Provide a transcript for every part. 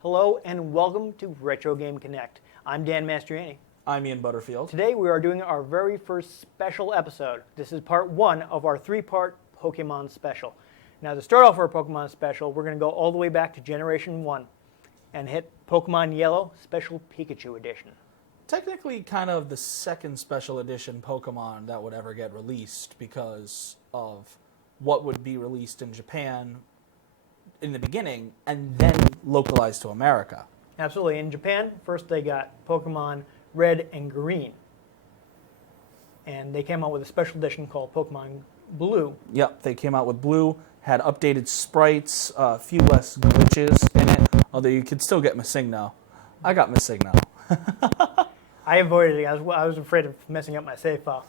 Hello and welcome to Retro Game Connect. I'm Dan Mastriani. I'm Ian Butterfield. Today we are doing our very first special episode. This is part one of our three-part Pokemon special. Now to start off our Pokemon special, we're going to go all the way back to Generation 1 and hit Pokemon Yellow Special Pikachu Edition. Technically kind of the second special edition Pokemon that would ever get released because of what would be released in Japan in the beginning and then localized to America. Absolutely. In Japan, first they got Pokemon Red and Green. And they came out with a special edition called Pokemon Blue. Yep, they came out with Blue, had updated sprites, a few less glitches in it, although you could still get Missigno. I got Missigno. I avoided it. I was afraid of messing up my save file.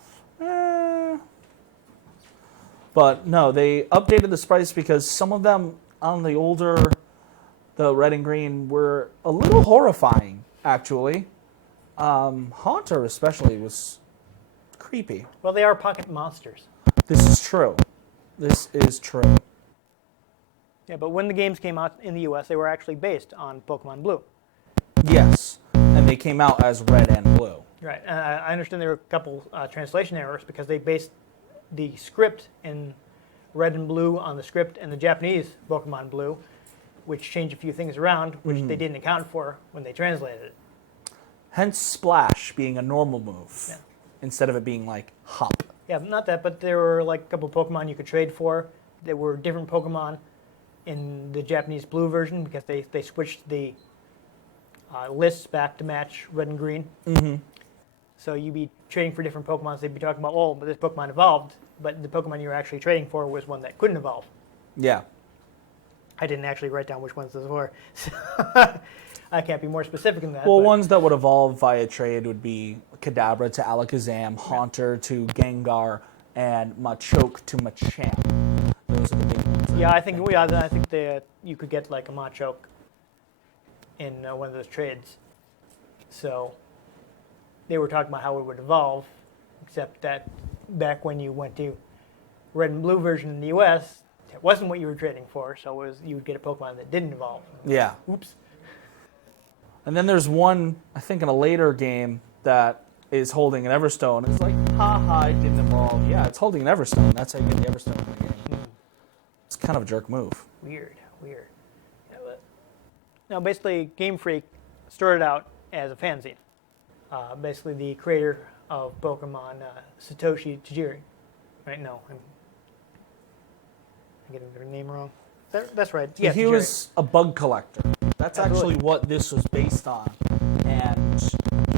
But no, they updated the sprites because some of them on the Red and Green were a little horrifying, actually. Haunter especially was creepy. Well, they are pocket monsters. This is true. This is true. Yeah, but when the games came out in the US, they were actually based on Pokemon Blue. Yes, and they came out as Red and Blue. Right. I understand there were a couple translation errors because they based the script in Red and Blue on the script in the Japanese Pokemon Blue, which changed a few things around, which they didn't account for when they translated it. Hence Splash being a normal move, Yeah. instead of it being like Hop. Yeah, not that, but there were like a couple of Pokemon you could trade for. There were different Pokemon in the Japanese Blue version because they switched the lists back to match Red and Green. Mm-hmm. So you'd be trading for different Pokemon. They'd be talking about, oh, but this Pokemon evolved, but the Pokemon you were actually trading for was one that couldn't evolve. Yeah. I didn't actually write down which ones those were. So I can't be more specific than that. Well, but ones that would evolve via trade would be Kadabra to Alakazam, Haunter to Gengar, and Machoke to Machamp. Those are the big ones. yeah, I think that you could get like a Machoke in one of those trades. So they were talking about how it would evolve, except that back when you went to Red and Blue version in the US, it wasn't what you were trading for, so you would get a Pokemon that didn't evolve. Yeah. Oops. And then there's one, I think in a later game, that is holding an Everstone. It's like, haha, it didn't evolve. Yeah, it's holding an Everstone. That's how you get the Everstone in the game. It's kind of a jerk move. Weird. Yeah, but now, basically, Game Freak started out as a fanzine. Basically, the creator of Pokemon, Satoshi Tajiri. Right? No, I'm getting their name wrong. That's right. Yeah, he Tajiri. was a bug collector. That's Absolutely. actually what this was based on. And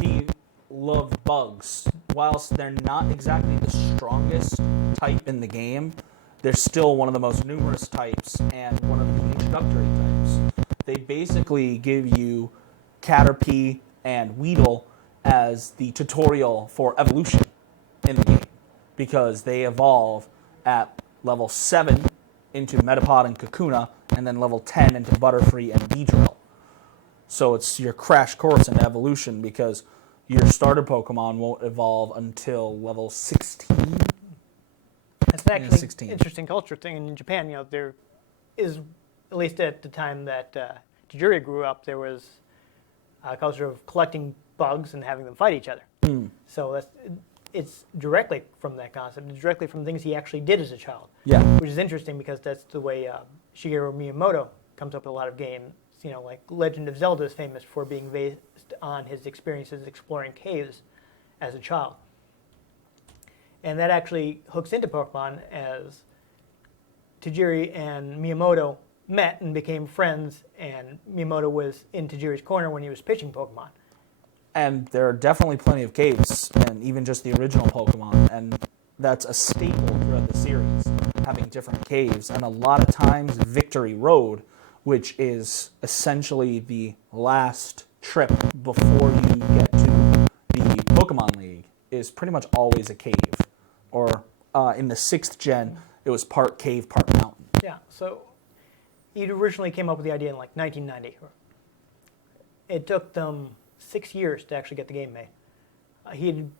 he loved bugs. Whilst they're not exactly the strongest type in the game, they're still one of the most numerous types and one of the introductory types. They basically give you Caterpie and Weedle as the tutorial for evolution in the game, because they evolve at level 7 into Metapod and Kakuna, and then level 10 into Butterfree and Beedrill. So it's your crash course in evolution, because your starter Pokemon won't evolve until level 16. It's actually an 16. interesting culture thing in Japan. There is, at least at the time that Tajiri grew up, there was a culture of collecting bugs and having them fight each other. So it's directly from that concept. It's directly from things he actually did as a child. Yeah. Which is interesting because that's the way Shigeru Miyamoto comes up with a lot of games. Like Legend of Zelda is famous for being based on his experiences exploring caves as a child. And that actually hooks into Pokemon, as Tajiri and Miyamoto met and became friends, and Miyamoto was in Tajiri's corner when he was pitching Pokemon. And there are definitely plenty of caves, and even just the original Pokemon, and that's a staple throughout the series, having different caves. And a lot of times, Victory Road, which is essentially the last trip before you get to the Pokemon League, is pretty much always a cave. Or in the 6th gen, it was part cave, part mountain. Yeah, so he originally came up with the idea in like 1990. It took them 6 years to actually get the game made. He had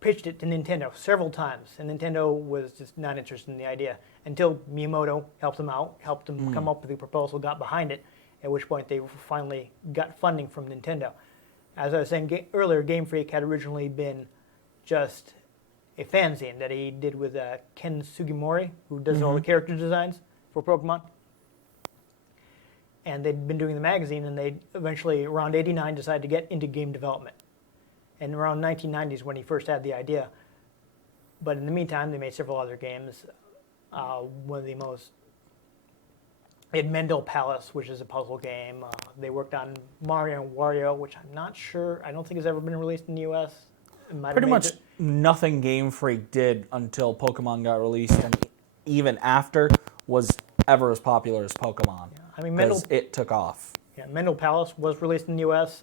pitched it to Nintendo several times, and Nintendo was just not interested in the idea until Miyamoto helped them out, helped them come up with the proposal, got behind it, at which point they finally got funding from Nintendo. As I was saying earlier, Game Freak had originally been just a fanzine that he did with Ken Sugimori, who does all the character designs for Pokemon. And they'd been doing the magazine, and they eventually, around '89, decided to get into game development. And around 1990s when he first had the idea. But in the meantime, they made several other games. One of the most... They had Mendel Palace, which is a puzzle game. They worked on Mario and Wario, which I'm not sure, I don't think has ever been released in the U.S. Pretty much nothing Game Freak did until Pokemon got released, and even after, was ever as popular as Pokemon. Yeah. I mean, Mendel, it took off. Yeah, Mendel Palace was released in the U.S.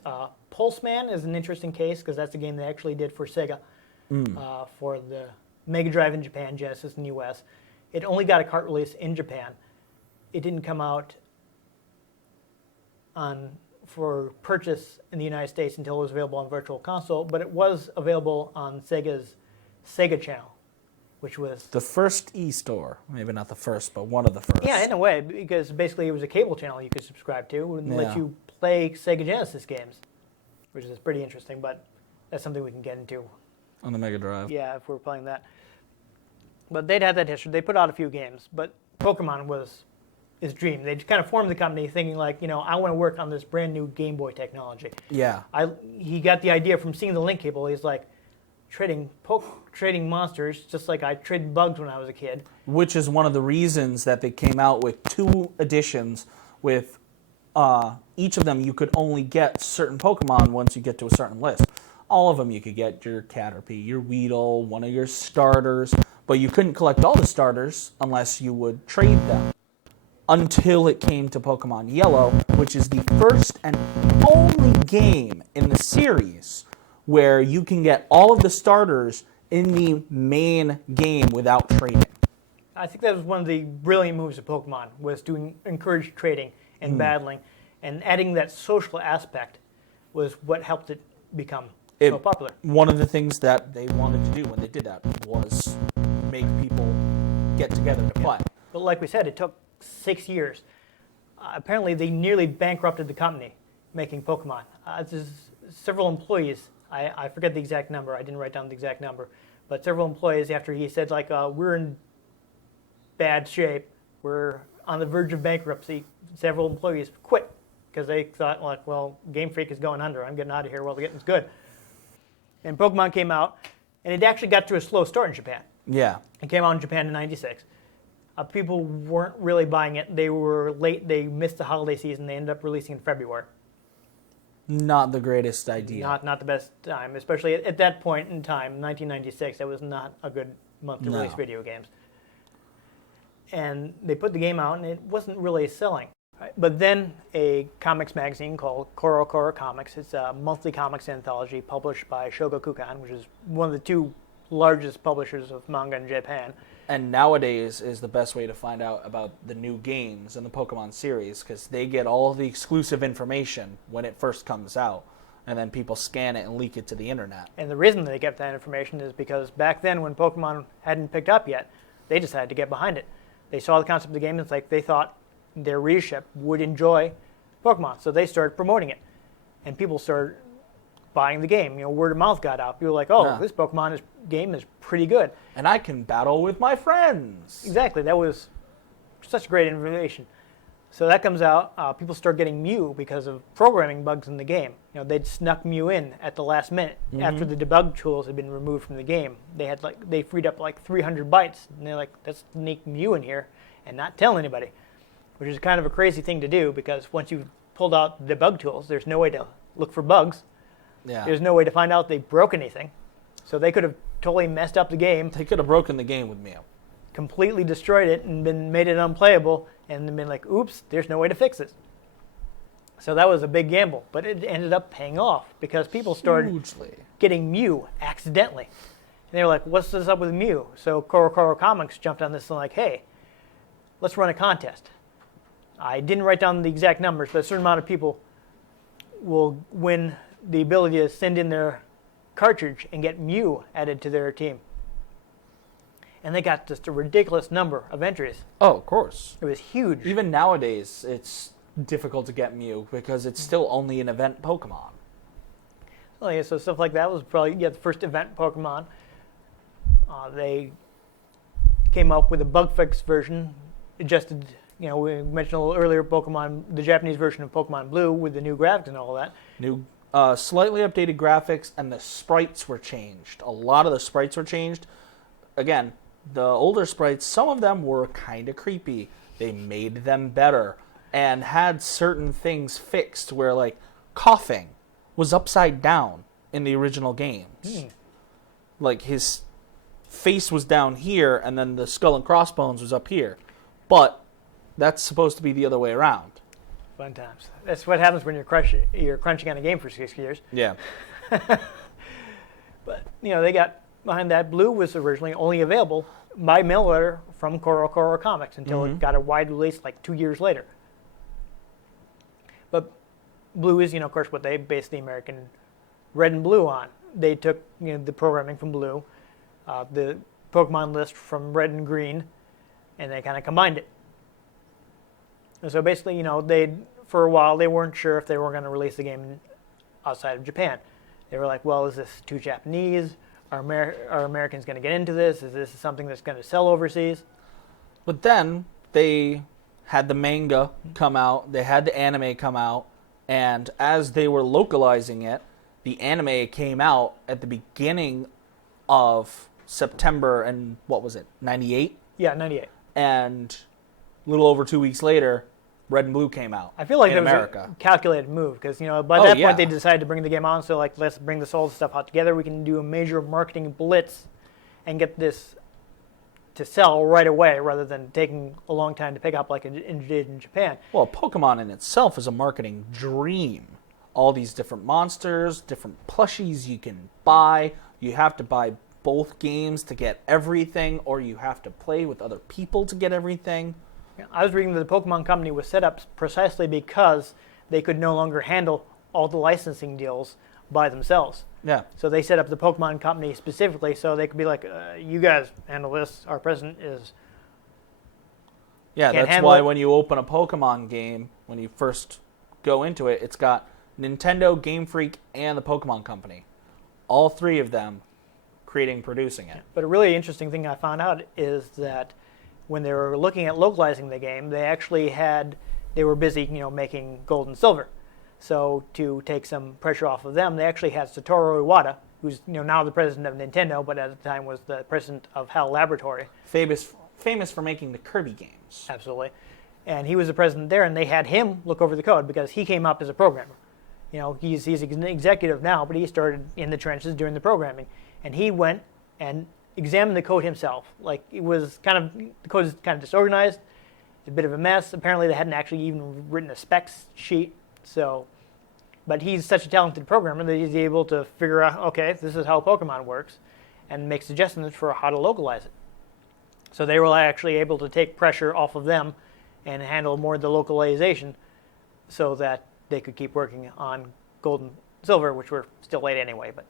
Pulseman is an interesting case because that's a game they actually did for Sega for the Mega Drive in Japan, Genesis in the U.S. It only got a cart release in Japan. It didn't come out for purchase in the United States until it was available on Virtual Console, but it was available on Sega's Sega Channel, which was... The first e-store. Maybe not the first, but one of the first. Yeah, in a way, because basically it was a cable channel you could subscribe to and let you play Sega Genesis games, which is pretty interesting, but that's something we can get into. On the Mega Drive. Yeah, if we're playing that. But they'd had that history. They put out a few games, but Pokemon was his dream. They kind of formed the company thinking like, I want to work on this brand new Game Boy technology. Yeah. He got the idea from seeing the link cable. He's like, trading monsters, just like I traded bugs when I was a kid. Which is one of the reasons that they came out with 2 editions with each of them you could only get certain Pokemon once you get to a certain list. All of them you could get your Caterpie, your Weedle, one of your starters, but you couldn't collect all the starters unless you would trade them. Until it came to Pokemon Yellow, which is the first and only game in the series where you can get all of the starters in the main game without trading. I think that was one of the brilliant moves of Pokemon, was to encourage trading and battling, and adding that social aspect was what helped it become so popular. One of the things that they wanted to do when they did that was make people get together to play. But like we said, it took 6 years. Apparently, they nearly bankrupted the company making Pokemon. There's several employees. I forget the exact number. I didn't write down the exact number. But several employees, after he said, like, we're in bad shape, we're on the verge of bankruptcy, several employees quit because they thought, like, well, Game Freak is going under. I'm getting out of here while the getting's good. And Pokemon came out, and it actually got to a slow start in Japan. Yeah. It came out in Japan in '96. People weren't really buying it. They were late. They missed the holiday season. They ended up releasing in February. Not the greatest idea. Not the best time, especially at that point in time, 1996. That was not a good month to release video games. And they put the game out, and it wasn't really selling. Right? But then a comics magazine called Koro Koro Comics, it's a monthly comics anthology published by Shogakukan, which is one of the 2 largest publishers of manga in Japan. And nowadays is the best way to find out about the new games in the Pokemon series, because they get all the exclusive information when it first comes out, and then people scan it and leak it to the internet. And the reason they get that information is because back then, when Pokemon hadn't picked up yet, they decided to get behind it. They saw the concept of the game, and it's like they thought their readership would enjoy Pokemon, so they started promoting it. And people started buying the game. Word of mouth got out. People were like, this Pokemon game is pretty good. And I can battle with my friends. Exactly. That was such great information. So that comes out. People start getting Mew because of programming bugs in the game. They'd snuck Mew in at the last minute after the debug tools had been removed from the game. They freed up like 300 bytes, and they're like, let's sneak Mew in here and not tell anybody, which is kind of a crazy thing to do because once you've pulled out the debug tools, there's no way to look for bugs. Yeah. There's no way to find out they broke anything. So they could have totally messed up the game. They could have broken the game with Mew. Completely destroyed it and made it unplayable and then been like, oops, there's no way to fix it. So that was a big gamble, but it ended up paying off because people started getting Mew accidentally. And they were like, what's this up with Mew? So Koro Koro Comics jumped on this and like, hey, let's run a contest. I didn't write down the exact numbers, but a certain amount of people will win the ability to send in their cartridge and get Mew added to their team. And they got just a ridiculous number of entries. Oh, of course. It was huge. Even nowadays, it's difficult to get Mew because it's still only an event Pokemon. Well, yeah, so stuff like that was probably the first event Pokemon. They came up with a bug fix version, adjusted. We mentioned a little earlier Pokemon, the Japanese version of Pokemon Blue with the new graphics and all that. New, slightly updated graphics, and the sprites were changed. A lot of the sprites were changed. Again, the older sprites, some of them were kind of creepy. They made them better and had certain things fixed where, like, coughing was upside down in the original games. Like, his face was down here, and then the skull and crossbones was up here. But that's supposed to be the other way around. Fun times. That's what happens when you're crunching on a game for 6 years. Yeah. But, they got behind that. Blue was originally only available by mail order from Koro Comics until it got a wide release like 2 years later. But Blue is, of course, what they based the American Red and Blue on. They took the programming from Blue, the Pokemon list from Red and Green, and they kind of combined it. And so basically, for a while, they weren't sure if they were going to release the game outside of Japan. They were like, well, is this too Japanese? Are Americans going to get into this? Is this something that's going to sell overseas? But then they had the manga come out, they had the anime come out, and as they were localizing it, the anime came out at the beginning of September, and what was it, 98? Yeah, 98. And a little over 2 weeks later, Red and Blue came out. I feel like in that was America. a calculated move because by that point they decided to bring the game on. So like, let's bring this whole stuff out together. We can do a major marketing blitz and get this to sell right away rather than taking a long time to pick up like it did in Japan. Well, Pokemon in itself is a marketing dream. All these different monsters, different plushies you can buy. You have to buy both games to get everything, or you have to play with other people to get everything. I was reading that the Pokemon Company was set up precisely because they could no longer handle all the licensing deals by themselves. Yeah. So they set up the Pokemon Company specifically so they could be like, you guys handle this. Our president is... Yeah, that's why when you open a Pokemon game, when you first go into it, it's got Nintendo, Game Freak, and the Pokemon Company. All three of them producing it. But a really interesting thing I found out is that when they were looking at localizing the game, they were busy, making Gold and Silver. So to take some pressure off of them, they actually had Satoru Iwata, who's now the president of Nintendo, but at the time was the president of HAL Laboratory. Famous for making the Kirby games. Absolutely. And he was the president there, and they had him look over the code because he came up as a programmer. He's an executive now, but he started in the trenches doing the programming. And he went and examined the code himself. Like, the code is kind of disorganized, a bit of a mess. Apparently they hadn't actually even written a specs sheet. But he's such a talented programmer that he's able to figure out, okay, this is how Pokemon works, and make suggestions for how to localize it. So they were actually able to take pressure off of them and handle more of the localization so that they could keep working on Gold and Silver, which were still late anyway, but...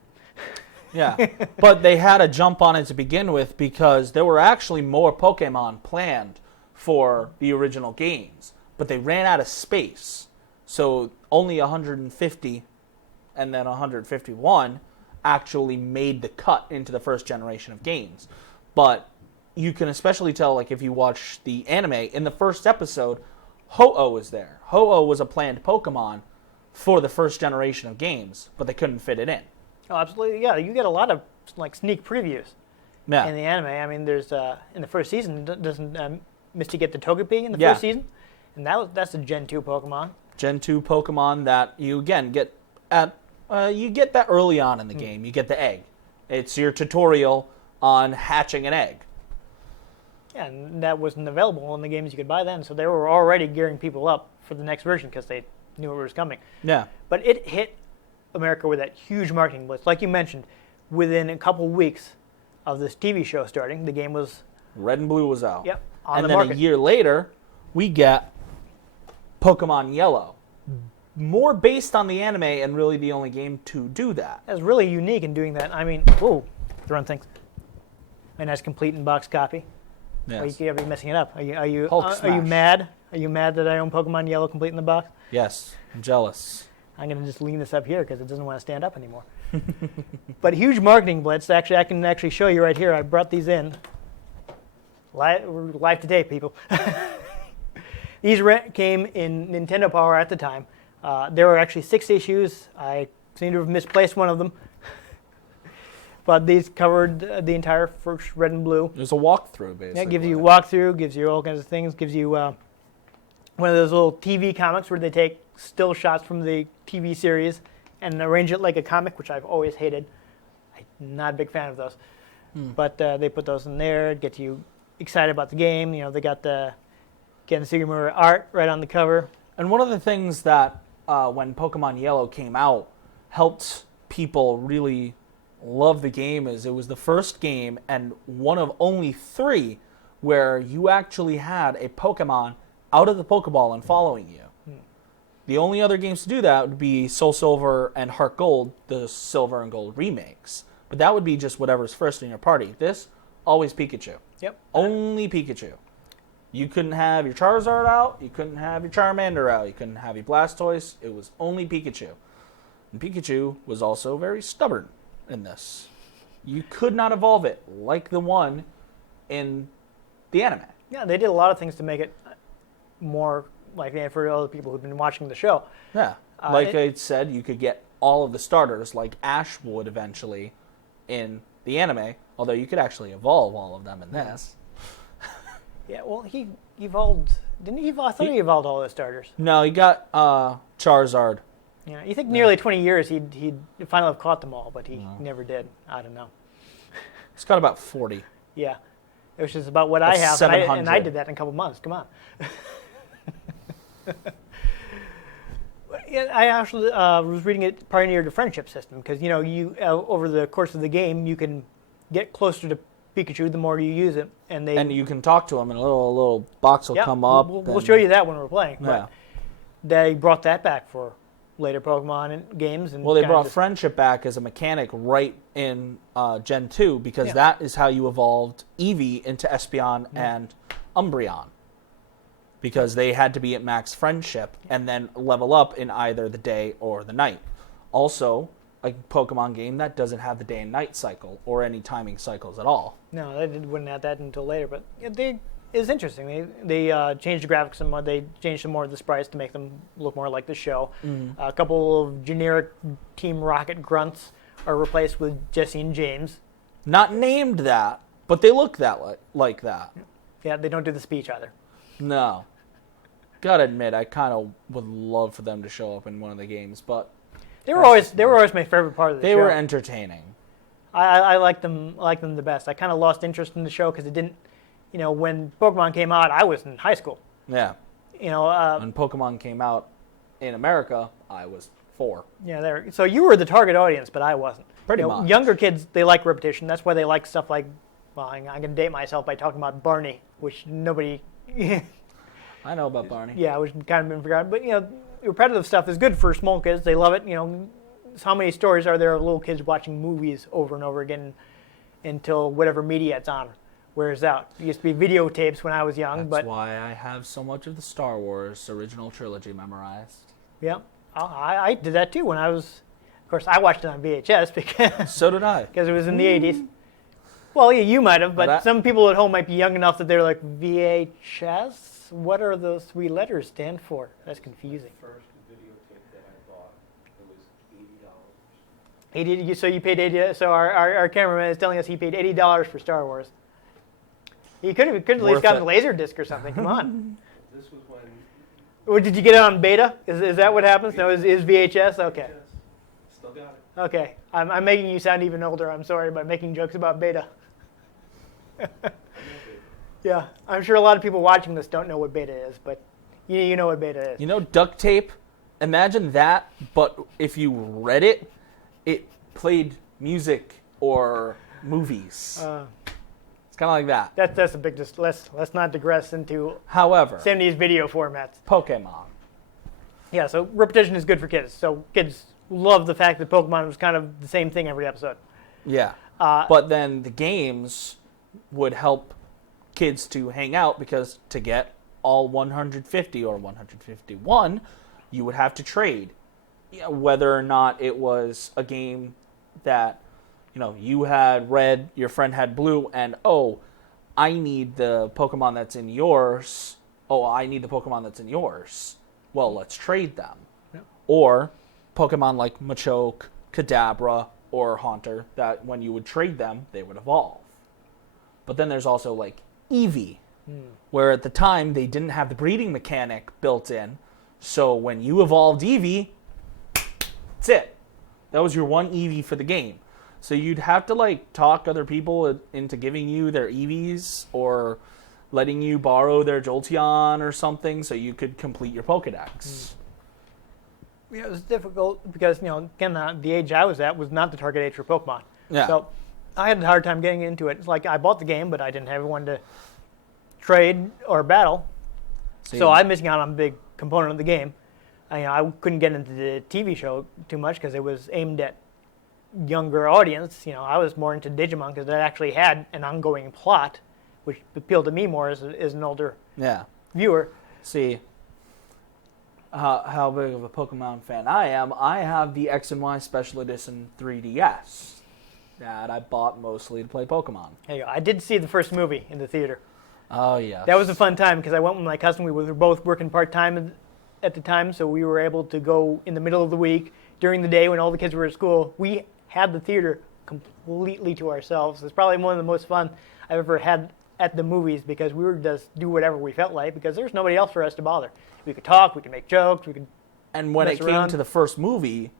Yeah, but they had a jump on it to begin with because there were actually more Pokemon planned for the original games, but they ran out of space. So only 150 and then 151 actually made the cut into the first generation of games. But you can especially tell, like if you watch the anime, in the first episode, Ho-Oh was there. Ho-Oh was a planned Pokemon for the first generation of games, but they couldn't fit it in. Oh, absolutely, yeah. You get a lot of like sneak previews in the anime. I mean, there's in the first season, doesn't Misty get the Togepi in the first season? And that's a Gen 2 Pokemon. Gen 2 Pokemon that you again get at you get that early on in the game. You get the egg. It's your tutorial on hatching an egg. Yeah, and that wasn't available in the games you could buy then, so they were already gearing people up for the next version because they knew it was coming. Yeah. But it hit America with that huge marketing blitz. Like you mentioned, within a couple weeks of this TV show starting, the game was... Red and Blue was out. Yep, on the market. And then a year later, we get Pokemon Yellow. more based on the anime and really the only game to do that. That's really unique in doing that. I mean, whoa, throwing things. A nice complete in-box copy. Yes. Or you could be messing it up. Are you Hulk are you smash. mad? Are you mad that I own Pokemon Yellow complete in the box? Yes, I'm jealous. I'm gonna just lean this up here because it doesn't want to stand up anymore. But huge marketing blitz. Actually, I can actually show you right here. I brought these in. Live today, people. These came in Nintendo Power at the time. There were actually 6 issues. I seem to have misplaced one of them. But these covered the entire first Red and Blue. There's a walkthrough, basically. Yeah, it gives you a walkthrough, gives you all kinds of things, gives you one of those little TV comics where they take still shots from the TV series and arrange it like a comic, which I've always hated. I'm not a big fan of those. But they put those in there, get you excited about the game. You know, they got the Gen Sigma art right on the cover. And one of the things that, when Pokemon Yellow came out, helped people really love the game is it was the first game and one of only 3 where you actually had a Pokemon out of the Pokeball and following you. The only other games to do that would be Soul Silver and Heart Gold, the Silver and Gold remakes. But that would be just whatever's first in your party. This, always Pikachu. Yep. Only Pikachu. You couldn't have your Charizard out, you couldn't have your Charmander out, you couldn't have your Blastoise. It was only Pikachu. And Pikachu was also very stubborn in this. You could not evolve it like the one in the anime. Yeah, they did a lot of things to make it more like for other people who've been watching the show. Yeah. Like I said, you could get all of the starters like Ash would eventually in the anime, although you could actually evolve all of them in this. Yeah, well, he evolved. Didn't he evolve? I thought he evolved all the starters. No, he got Charizard. Yeah, you think nearly 20 years he'd finally have caught them all, but he never did. I don't know. He's got about 40. Yeah, it was just about what I That's have, 700. and I did that in a couple months. Come on. Yeah, I actually was reading it pioneered the friendship system because you over the course of the game you can get closer to Pikachu the more you use it, and you can talk to him, and a little box will come up. We'll show you that when we're playing. Yeah. But they brought that back for later Pokemon games. And well, they brought friendship back as a mechanic right in Gen 2 because that is how you evolved Eevee into Espeon and Umbreon. Because they had to be at max friendship and then level up in either the day or the night. Also, a Pokemon game that doesn't have the day and night cycle or any timing cycles at all. No, they wouldn't have that until later. But it's interesting. They changed the graphics some more. They changed some more of the sprites to make them look more like the show. A couple of generic Team Rocket grunts are replaced with Jesse and James. Not named that, but they look that like that. Yeah, they don't do the speech either. No. Gotta admit, I kind of would love for them to show up in one of the games, but they were always my favorite part of the show. They were entertaining. I liked them the best. I kind of lost interest in the show because it didn't, when Pokemon came out, I was in high school. Yeah. When Pokemon came out in America, I was 4. Yeah, so you were the target audience, but I wasn't. Pretty much. Younger kids, they like repetition. That's why they like stuff like, well, I'm going to date myself by talking about Barney, which nobody... I know about Barney. Yeah, which kind of been forgotten. But, repetitive stuff is good for small kids. They love it. How many stories are there of little kids watching movies over and over again until whatever media it's on wears out? It used to be videotapes when I was young. That's why I have so much of the Star Wars original trilogy memorized. Yeah, I did that too when I was... Of course, I watched it on VHS because... So did I. Because it was in the 80s. Well, yeah, you might have, but some people at home might be young enough that they're like, VHS? What are those 3 letters stand for? That's confusing. First videotape that I bought, it was $80. 80. So you paid 80. So our cameraman is telling us he paid $80 for Star Wars. He could at least gotten a laser disc or something. Come on. This was when. Or did you get it on beta? Is that what happens? No, is VHS? Okay. Still got it. Okay. I'm making you sound even older. I'm sorry by making jokes about beta. Yeah, I'm sure a lot of people watching this don't know what beta is, but you know what beta is. You know duct tape? Imagine that, but if you read it, it played music or movies. It's kind of like that. That's a big. Let's not digress into However, 70s video formats. Pokemon. Yeah, so repetition is good for kids. So kids love the fact that Pokemon was kind of the same thing every episode. Yeah. But then the games would help kids to hang out because to get all 150 or 151, you would have to trade. Yeah, whether or not it was a game that, you had red, your friend had blue, and I need the Pokemon that's in yours. Oh, I need the Pokemon that's in yours. Well, let's trade them. Yeah. Or Pokemon like Machoke, Kadabra, or Haunter, that when you would trade them, they would evolve. But then there's also like Eevee, where at the time they didn't have the breeding mechanic built in. So when you evolved Eevee, that's it. That was your one Eevee for the game. So you'd have to like talk other people into giving you their Eevees or letting you borrow their Jolteon or something so you could complete your Pokedex. Yeah, it was difficult because, again, the age I was at was not the target age for Pokemon. Yeah. So I had a hard time getting into it. It's like I bought the game, but I didn't have anyone to trade or battle. So I'm missing out on a big component of the game. I couldn't get into the TV show too much because it was aimed at younger audience. I was more into Digimon because it actually had an ongoing plot, which appealed to me more as an older viewer. See, how big of a Pokemon fan I am, I have the X and Y Special Edition 3DS that I bought mostly to play Pokemon. Hey, I did see the first movie in the theater. Oh, yeah. That was a fun time because I went with my cousin. We were both working part-time at the time, so we were able to go in the middle of the week during the day when all the kids were at school. We had the theater completely to ourselves. It's probably one of the most fun I've ever had at the movies because we would just do whatever we felt like because there's nobody else for us to bother. We could talk, we could make jokes, we could And when mess it came around. to the first movie,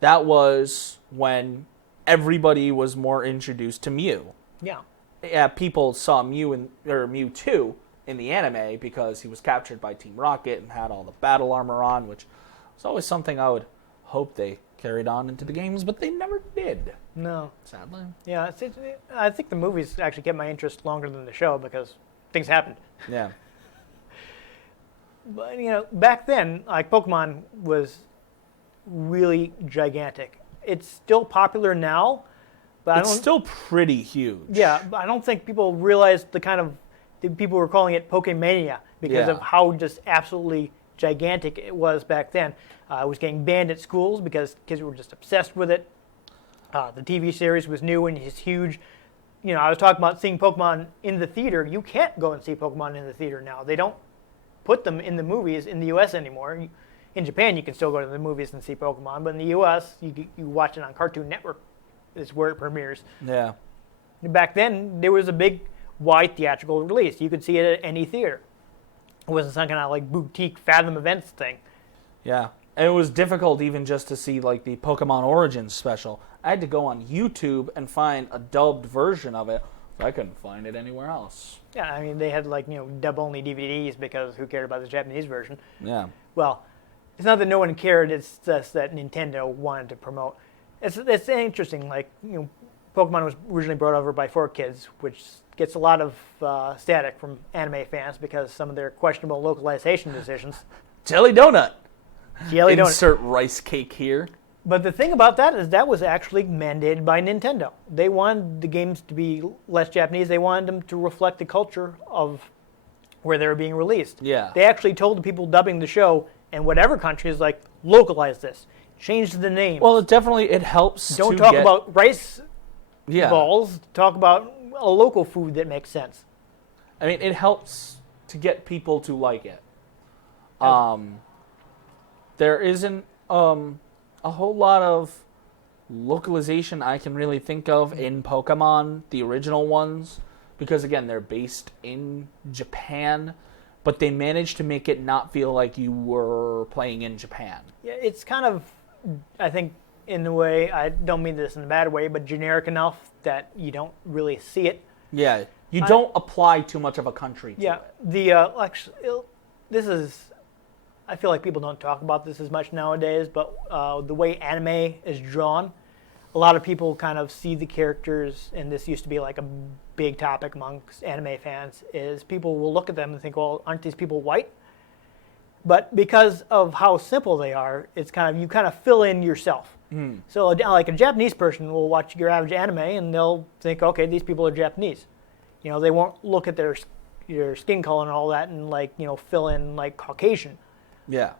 that was when everybody was more introduced to Mew. Yeah. Yeah, people saw Mewtwo in the anime because he was captured by Team Rocket and had all the battle armor on, which was always something I would hope they carried on into the games, but they never did. No. Sadly. Yeah, I think the movies actually kept my interest longer than the show because things happened. Yeah. But, back then, like, Pokemon was really gigantic. It's still popular now, but It's still pretty huge. Yeah, but I don't think people realize the people were calling it Pokemania because of how just absolutely gigantic it was back then. It was getting banned at schools because kids were just obsessed with it. The TV series was new and it's huge. I was talking about seeing Pokemon in the theater. You can't go and see Pokemon in the theater now. They don't put them in the movies in the U.S. anymore. In Japan, you can still go to the movies and see Pokemon, but in the U.S., you watch it on Cartoon Network. Is where it premieres. Yeah. Back then, there was a big, wide theatrical release. You could see it at any theater. It wasn't some kind of like boutique Fathom Events thing. Yeah. And it was difficult even just to see like the Pokemon Origins special. I had to go on YouTube and find a dubbed version of it. I couldn't find it anywhere else. Yeah, I mean, they had like, dub-only DVDs because who cared about the Japanese version? Yeah. Well, it's not that no one cared, it's just that Nintendo wanted to promote. It's interesting, like, Pokemon was originally brought over by 4Kids, which gets a lot of static from anime fans because some of their questionable localization decisions. Jelly Donut. Jelly Donut. Insert rice cake here. But the thing about that is that was actually mandated by Nintendo. They wanted the games to be less Japanese. They wanted them to reflect the culture of where they were being released. Yeah. They actually told the people dubbing the show in whatever country is like, localize this. Change the name. Well, it helps. Don't talk about rice yeah. balls. Talk about a local food that makes sense. I mean, it helps to get people to like it. There isn't a whole lot of localization I can really think of in Pokemon, the original ones, because again, they're based in Japan, but they managed to make it not feel like you were playing in Japan. Yeah, it's kind of, I think, in a way, I don't mean this in a bad way, but generic enough that you don't really see it. Yeah, you don't apply too much of a country to it. This is, I feel like people don't talk about this as much nowadays, but the way anime is drawn, a lot of people kind of see the characters, and this used to be like a big topic amongst anime fans, is people will look at them and think, well, aren't these people white? But because of how simple they are, it's you kind of fill in yourself. So like a Japanese person will watch your average anime and they'll think, okay, these people are Japanese. They won't look at their skin color and all that and fill in like Caucasian. Yeah.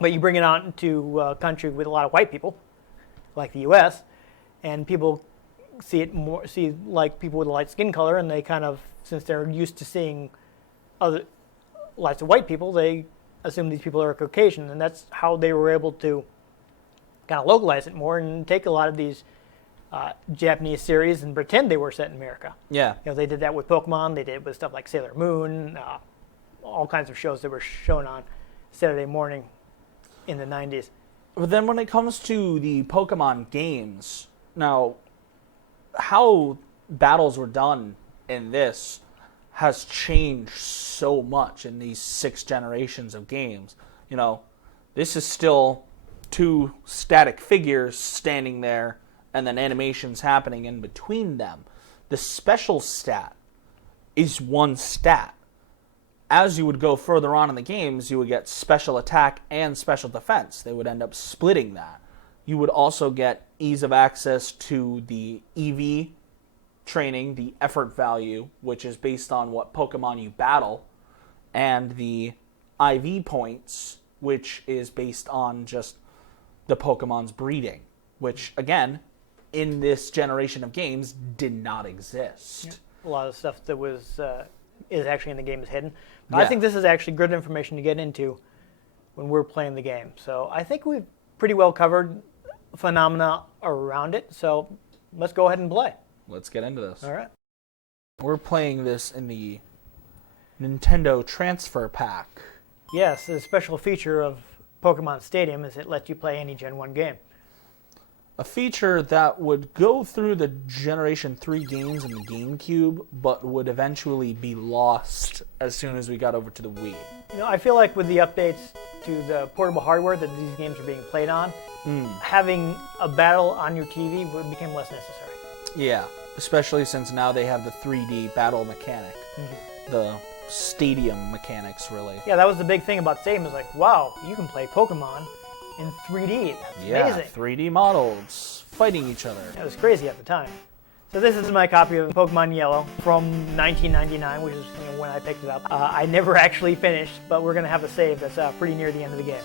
But you bring it out into a country with a lot of white people, like the U.S., and people see like people with a light skin color, and they since they're used to seeing lots of white people, they assume these people are Caucasian, and that's how they were able to kind of localize it more and take a lot of these Japanese series and pretend they were set in America. Yeah. They did that with Pokemon. They did it with stuff like Sailor Moon, all kinds of shows that were shown on Saturday morning in the 90s. But then when it comes to the Pokemon games, now, how battles were done in this has changed so much in these 6 generations of games. This is still 2 static figures standing there and then animations happening in between them. The special stat is 1 stat. As you would go further on in the games, you would get special attack and special defense. They would end up splitting that. You would also get ease of access to the EV training, the effort value, which is based on what Pokemon you battle, and the IV points, which is based on just the Pokemon's breeding, which, again, in this generation of games, did not exist. Yeah. A lot of stuff that is actually in the game is hidden. But I think this is actually good information to get into when we're playing the game. So I think we've pretty well covered phenomena around it. So let's go ahead and play. Let's get into this. All right. We're playing this in the Nintendo Transfer Pack. Yes, the special feature of Pokemon Stadium is it lets you play any Gen 1 game. A feature that would go through the Generation 3 games in the GameCube, but would eventually be lost as soon as we got over to the Wii. I feel like with the updates to the portable hardware that these games are being played on, having a battle on your TV would become less necessary. Yeah, especially since now they have the 3D battle mechanic. The stadium mechanics, really. Yeah, that was the big thing about Stadium. Is like, wow, you can play Pokemon in 3D. That's amazing. 3D models fighting each other. That was crazy at the time. So this is my copy of Pokemon Yellow from 1999, which is when I picked it up. I never actually finished, but we're going to have a save that's pretty near the end of the game.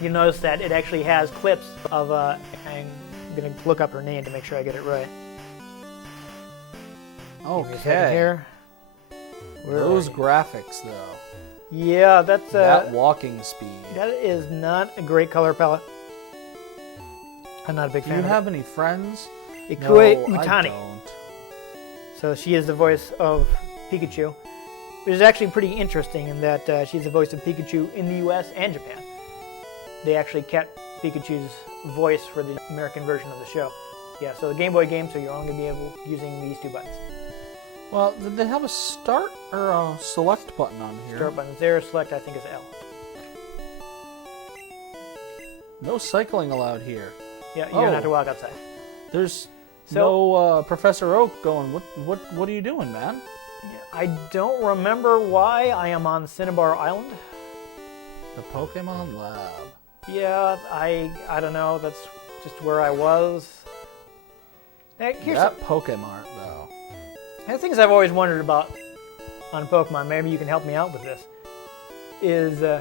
You'll notice that it actually has clips of, I'm going to look up her name to make sure I get it right. Okay. Here. Those graphics, though. Yeah, that's... that walking speed. That is not a great color palette. I'm not a big fan of it. Do you have any friends? Ikue No, Utani. I don't. So she is the voice of Pikachu, which is actually pretty interesting in that she's the voice of Pikachu in the US and Japan. They actually kept Pikachu's voice for the American version of the show. Yeah, so the Game Boy game, so you're only going to be able using these 2 buttons. Well, did they have a start or a select button on here? Start buttons there, select I think is L. No cycling allowed here. Yeah, you don't have to walk outside. There's no Professor Oak going, what are you doing, man? Yeah, I don't remember why I am on Cinnabar Island. The Pokemon Lab. Yeah, I don't know, that's just where I was. Here's That Pokemart, though. the things I've always wondered about on Pokemon, maybe you can help me out with this, is, you're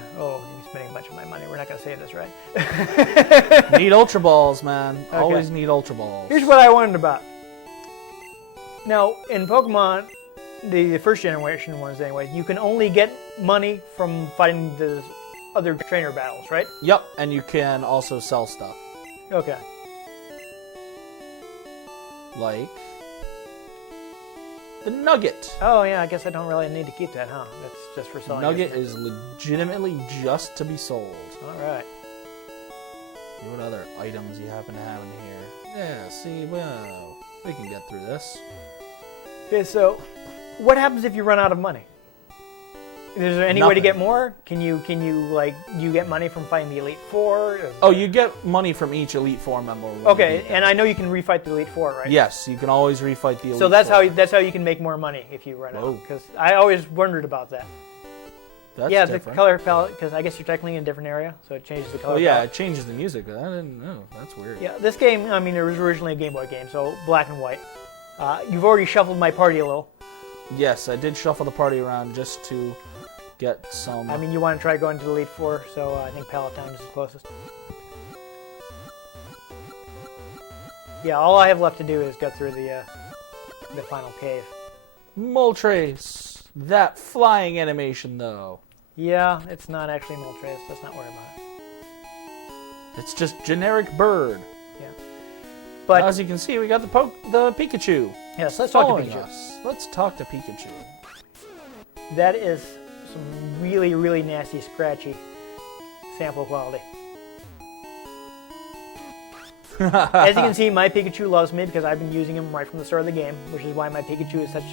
spending a bunch of my money. We're not going to say this, right? Need Ultra Balls, man. Okay. Always need Ultra Balls. Here's what I wondered about. Now, in Pokemon, the first generation ones anyway, you can only get money from fighting the other trainer battles, right? Yep, and you can also sell stuff. Okay. Like the Nugget. Oh, yeah, I guess I don't really need to keep that, huh? That's just for selling. Nugget is legitimately just to be sold. All right. See what other items you happen to have in here. Yeah, see, well, we can get through this. Okay, so what happens if you run out of money? Is there any way to get more? Can you you get money from fighting the Elite Four? Oh, you get money from each Elite Four member. when Okay, you beat and them. I know you can refight the Elite Four, right? Yes, you can always refight the Elite So that's Four. how you can make more money if you run Whoa. out. Because I always wondered about that. That's yeah, different. the color palette, because I guess you're technically in a different area, so it changes the color Oh yeah, palette. it changes the music. I didn't know. That's weird. Yeah, this game, I mean, it was originally a Game Boy game, so black and white. You've already shuffled my party a little. Yes, I did shuffle the party around just to get some. I mean, you want to try going to the Elite Four, so I think Palatine is the closest. Yeah, all I have left to do is go through the final cave. Moltres. That flying animation, though. Yeah, it's not actually Moltres. Let's not worry about it. It's just generic bird. Yeah, but As you can see, we got the Pikachu. yes, let's talk to following Pikachu. us. Let's talk to Pikachu. That is some really, really nasty, scratchy sample quality. As you can see, my Pikachu loves me because I've been using him right from the start of the game, which is why my Pikachu is such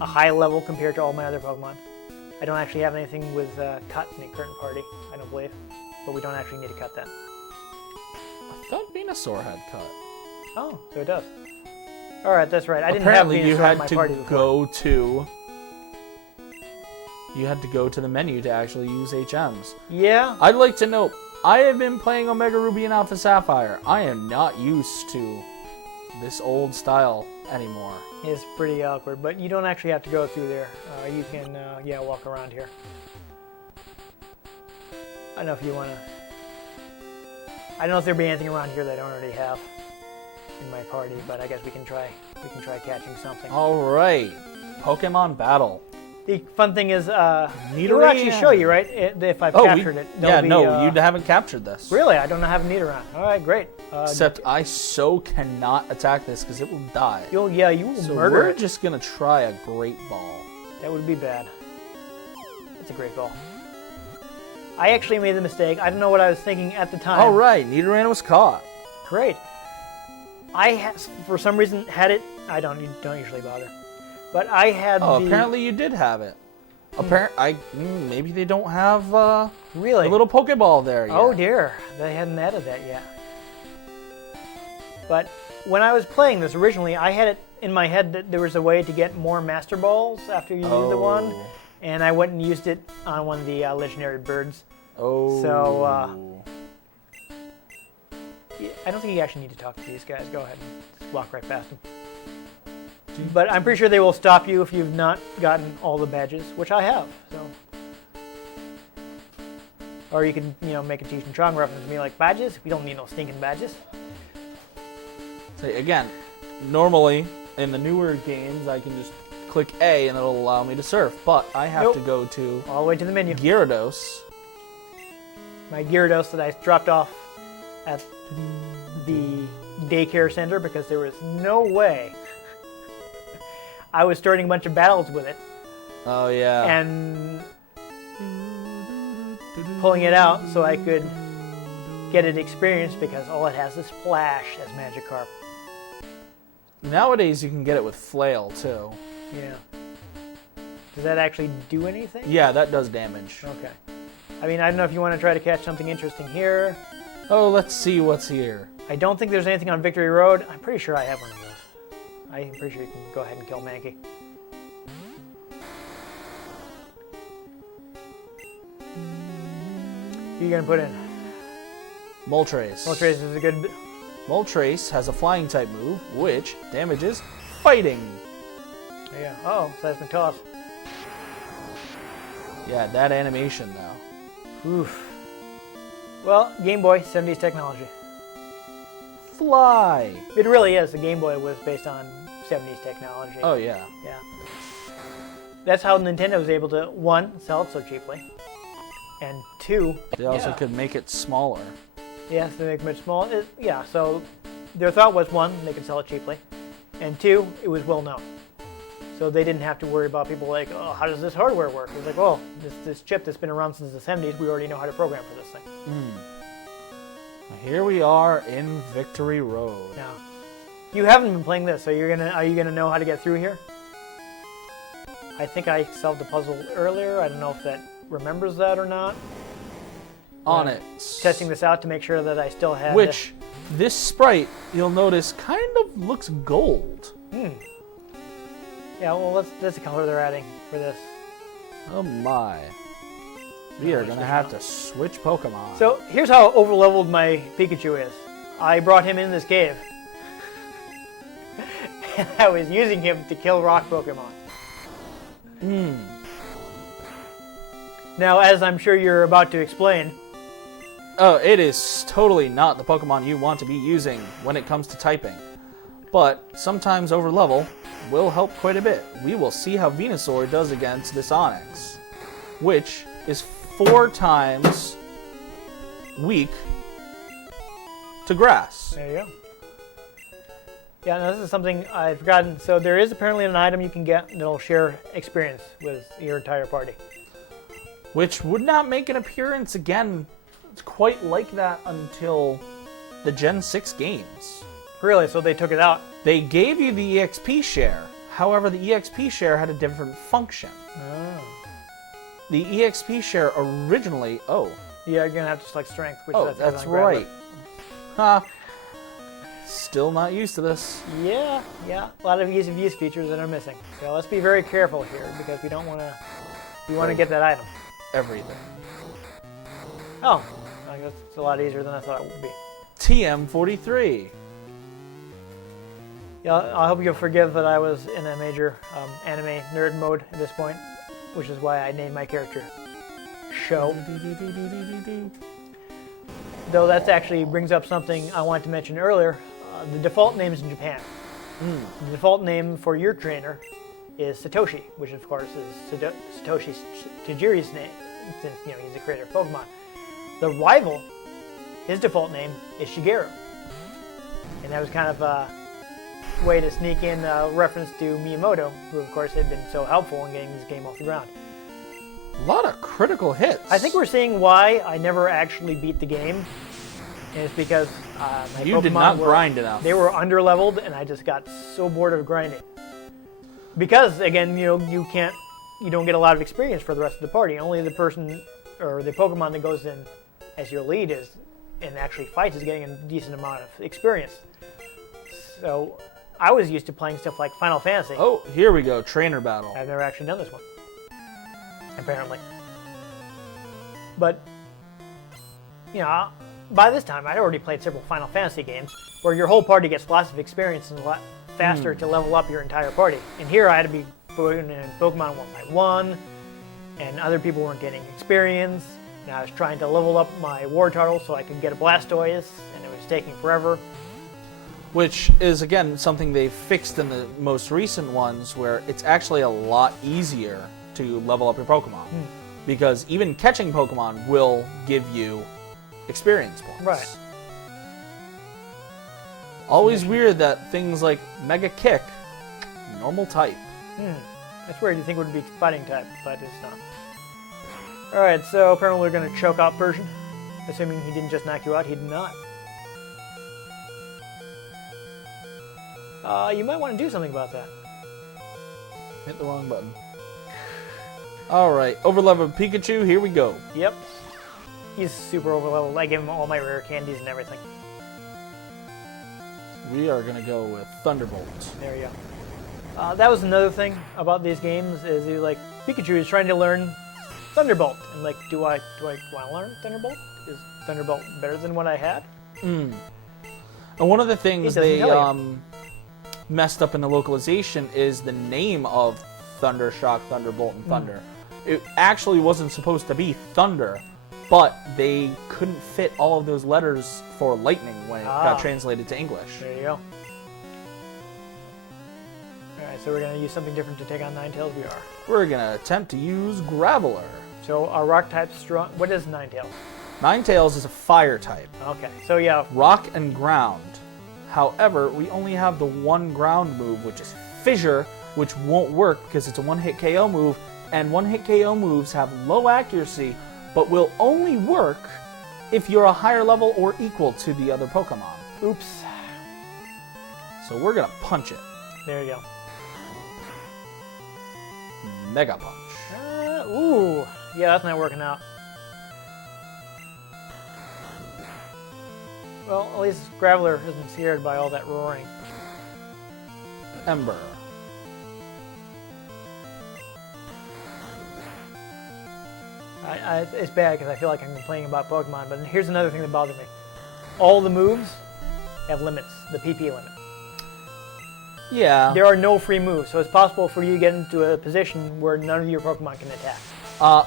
a high level compared to all my other Pokemon. I don't actually have anything with cut in the current party, I don't believe, but we don't actually need to cut that. I thought Venusaur had cut. Oh, so it does. All right, that's right. I didn't Apparently, have you Venusaur in had my to party before. go to. You had to go to the menu to actually use HMs. Yeah. I'd like to note, I have been playing Omega Ruby and Alpha Sapphire. I am not used to this old style anymore. It's pretty awkward, but you don't actually have to go through there. You can, yeah, walk around here. I don't know if you want to. I don't know if there'll be anything around here that I don't already have in my party, but I guess we can try. We can try catching something. All right, Pokemon Battle. The fun thing is, it will Nidoran. actually show you, right? If I've captured it. Yeah, There'll be, no, you haven't captured this. Really, I don't have a Nidoran. All right, great. Except I so cannot attack this because it will die. you will So murder we're it. just gonna try a Great Ball. That would be bad. It's a great ball. I actually made the mistake. I don't know what I was thinking at the time. All right, Nidoran was caught. Great. For some reason, had it. I don't usually bother. But I had Oh, the... apparently you did have it. Maybe they don't have Really? a little Pokeball there yet. Oh dear, they hadn't added that yet. But when I was playing this originally, I had it in my head that there was a way to get more Master Balls after you use the one, and I went and used it on one of the legendary birds. Oh. So, I don't think you actually need to talk to these guys. Go ahead and just walk right past them. But I'm pretty sure they will stop you if you've not gotten all the badges, which I have. So, or you can, make a Cheech and Chong reference to me like, badges? We don't need no stinking badges. So again, normally in the newer games, I can just click A and it'll allow me to surf. But I have to go to All the way to the menu. Gyarados. My Gyarados that I dropped off at the daycare center because there was no way I was starting a bunch of battles with it Oh yeah. and pulling it out so I could get it experienced because all it has is Splash as Magikarp. Nowadays you can get it with Flail too. Yeah. Does that actually do anything? Yeah, that does damage. Okay. I mean, I don't know if you want to try to catch something interesting here. Oh, let's see what's here. I don't think there's anything on Victory Road. I'm pretty sure I have one of those. I'm pretty sure you can go ahead and kill Mankey. Who are you going to put in? Moltres. Moltres is a good... Moltres has a flying type move, which damages fighting. Yeah. Oh, Seismic Toss. Yeah, that animation though. Oof. Well, Game Boy, 70s technology. Fly. It really is. The Game Boy was based on 70s technology. Oh yeah. Yeah. That's how Nintendo was able to, one, sell it so cheaply, and two, They also could make it smaller. yes, they make it much smaller. Yeah, so their thought was, one, they could sell it cheaply, and two, it was well known. So they didn't have to worry about people like, oh, how does this hardware work? It was like, well, this chip that's been around since the 70s, we already know how to program for this thing. Here we are in Victory Road. Now, you haven't been playing this, so are you gonna know how to get through here? I think I solved the puzzle earlier. I don't know if that remembers that or not. On it. Testing this out to make sure that I still have Which, this sprite, you'll notice, kind of looks gold. Yeah, well, that's the color they're adding for this. Oh my. We are going to have to switch Pokemon. So here's how overleveled my Pikachu is. I brought him in this cave. And I was using him to kill rock Pokemon. Now, as I'm sure you're about to explain, Oh, it is totally not the Pokemon you want to be using when it comes to typing. But sometimes overlevel will help quite a bit. We will see how Venusaur does against this Onix, which is 4 times weak to grass. there you go. Yeah, now this is something I've forgotten. So there is apparently an item you can get that'll share experience with your entire party. Which would not make an appearance again quite like that until the Gen 6 games. Really, so they took it out. They gave you the EXP share. However, the EXP share had a different function. Oh. The EXP share originally... Oh, Yeah, you're going to have to select strength. Which that's right. Ha. Still not used to this. Yeah. A lot of ease of use features that are missing. So let's be very careful here because we don't want to... We want to get that item. Everything. Oh, I guess it's a lot easier than I thought it would be. TM43. Yeah, I hope you'll forgive that I was in a major anime nerd mode at this point, which is why I named my character Show. Though that actually brings up something I wanted to mention earlier. The default names in Japan. The default name for your trainer is Satoshi, which of course is Satoshi Tajiri's name, since he's the creator of Pokemon. The rival, his default name is Shigeru, and that was kind of a way to sneak in a reference to Miyamoto, who of course had been so helpful in getting this game off the ground. A lot of critical hits. I think we're seeing why I never actually beat the game. And it's because my You Pokemon did not grind enough. They were underleveled, and I just got so bored of grinding. Because again, you don't get a lot of experience for the rest of the party. Only the person or the Pokemon that goes in as your lead and actually fights is getting a decent amount of experience. So I was used to playing stuff like Final Fantasy. Oh, here we go. Trainer battle. I've never actually done this one, apparently. But, by this time, I'd already played several Final Fantasy games where your whole party gets lots of experience and a lot faster to level up your entire party. And here I had to be putting in Pokemon one by one, and other people weren't getting experience. And I was trying to level up my Wartortle so I could get a Blastoise, and it was taking forever. Which is, again, something they fixed in the most recent ones, where it's actually a lot easier to level up your Pokemon. Because even catching Pokemon will give you experience points. Right. Always weird that things like Mega Kick, normal type. That's weird. You think it would be fighting type, but it's not. Alright, so apparently we're going to choke out Persian. Assuming he didn't just knock you out, he did not. You might want to do something about that. Hit the wrong button. Alright, overleveled Pikachu, here we go. Yep. He's super overleveled. I gave him all my rare candies and everything. We are going to go with Thunderbolt. There you go. That was another thing about these games, is Pikachu is trying to learn Thunderbolt. And do I want to learn Thunderbolt? Is Thunderbolt better than what I had? And one of the things they messed up in the localization is the name of Thundershock, Thunderbolt, and Thunder. It actually wasn't supposed to be Thunder, but they couldn't fit all of those letters for Lightning when it got translated to English. There you go. Alright, so we're going to use something different to take on Ninetales. We are. We're going to attempt to use Graveler. So our rock type's strong. What is Ninetales? Ninetales is a fire type. Okay, so yeah. Rock and ground. However, we only have the one ground move, which is Fissure, which won't work because it's a one-hit KO move, and one-hit KO moves have low accuracy, but will only work if you're a higher level or equal to the other Pokemon. Oops. So we're going to punch it. There you go. Mega Punch. Ooh. Yeah, that's not working out. Well, at least Graveler isn't scared by all that roaring. Ember. It's bad because I feel like I'm complaining about Pokemon, but here's another thing that bothers me. All the moves have limits, the PP limit. Yeah. There are no free moves, so it's possible for you to get into a position where none of your Pokemon can attack.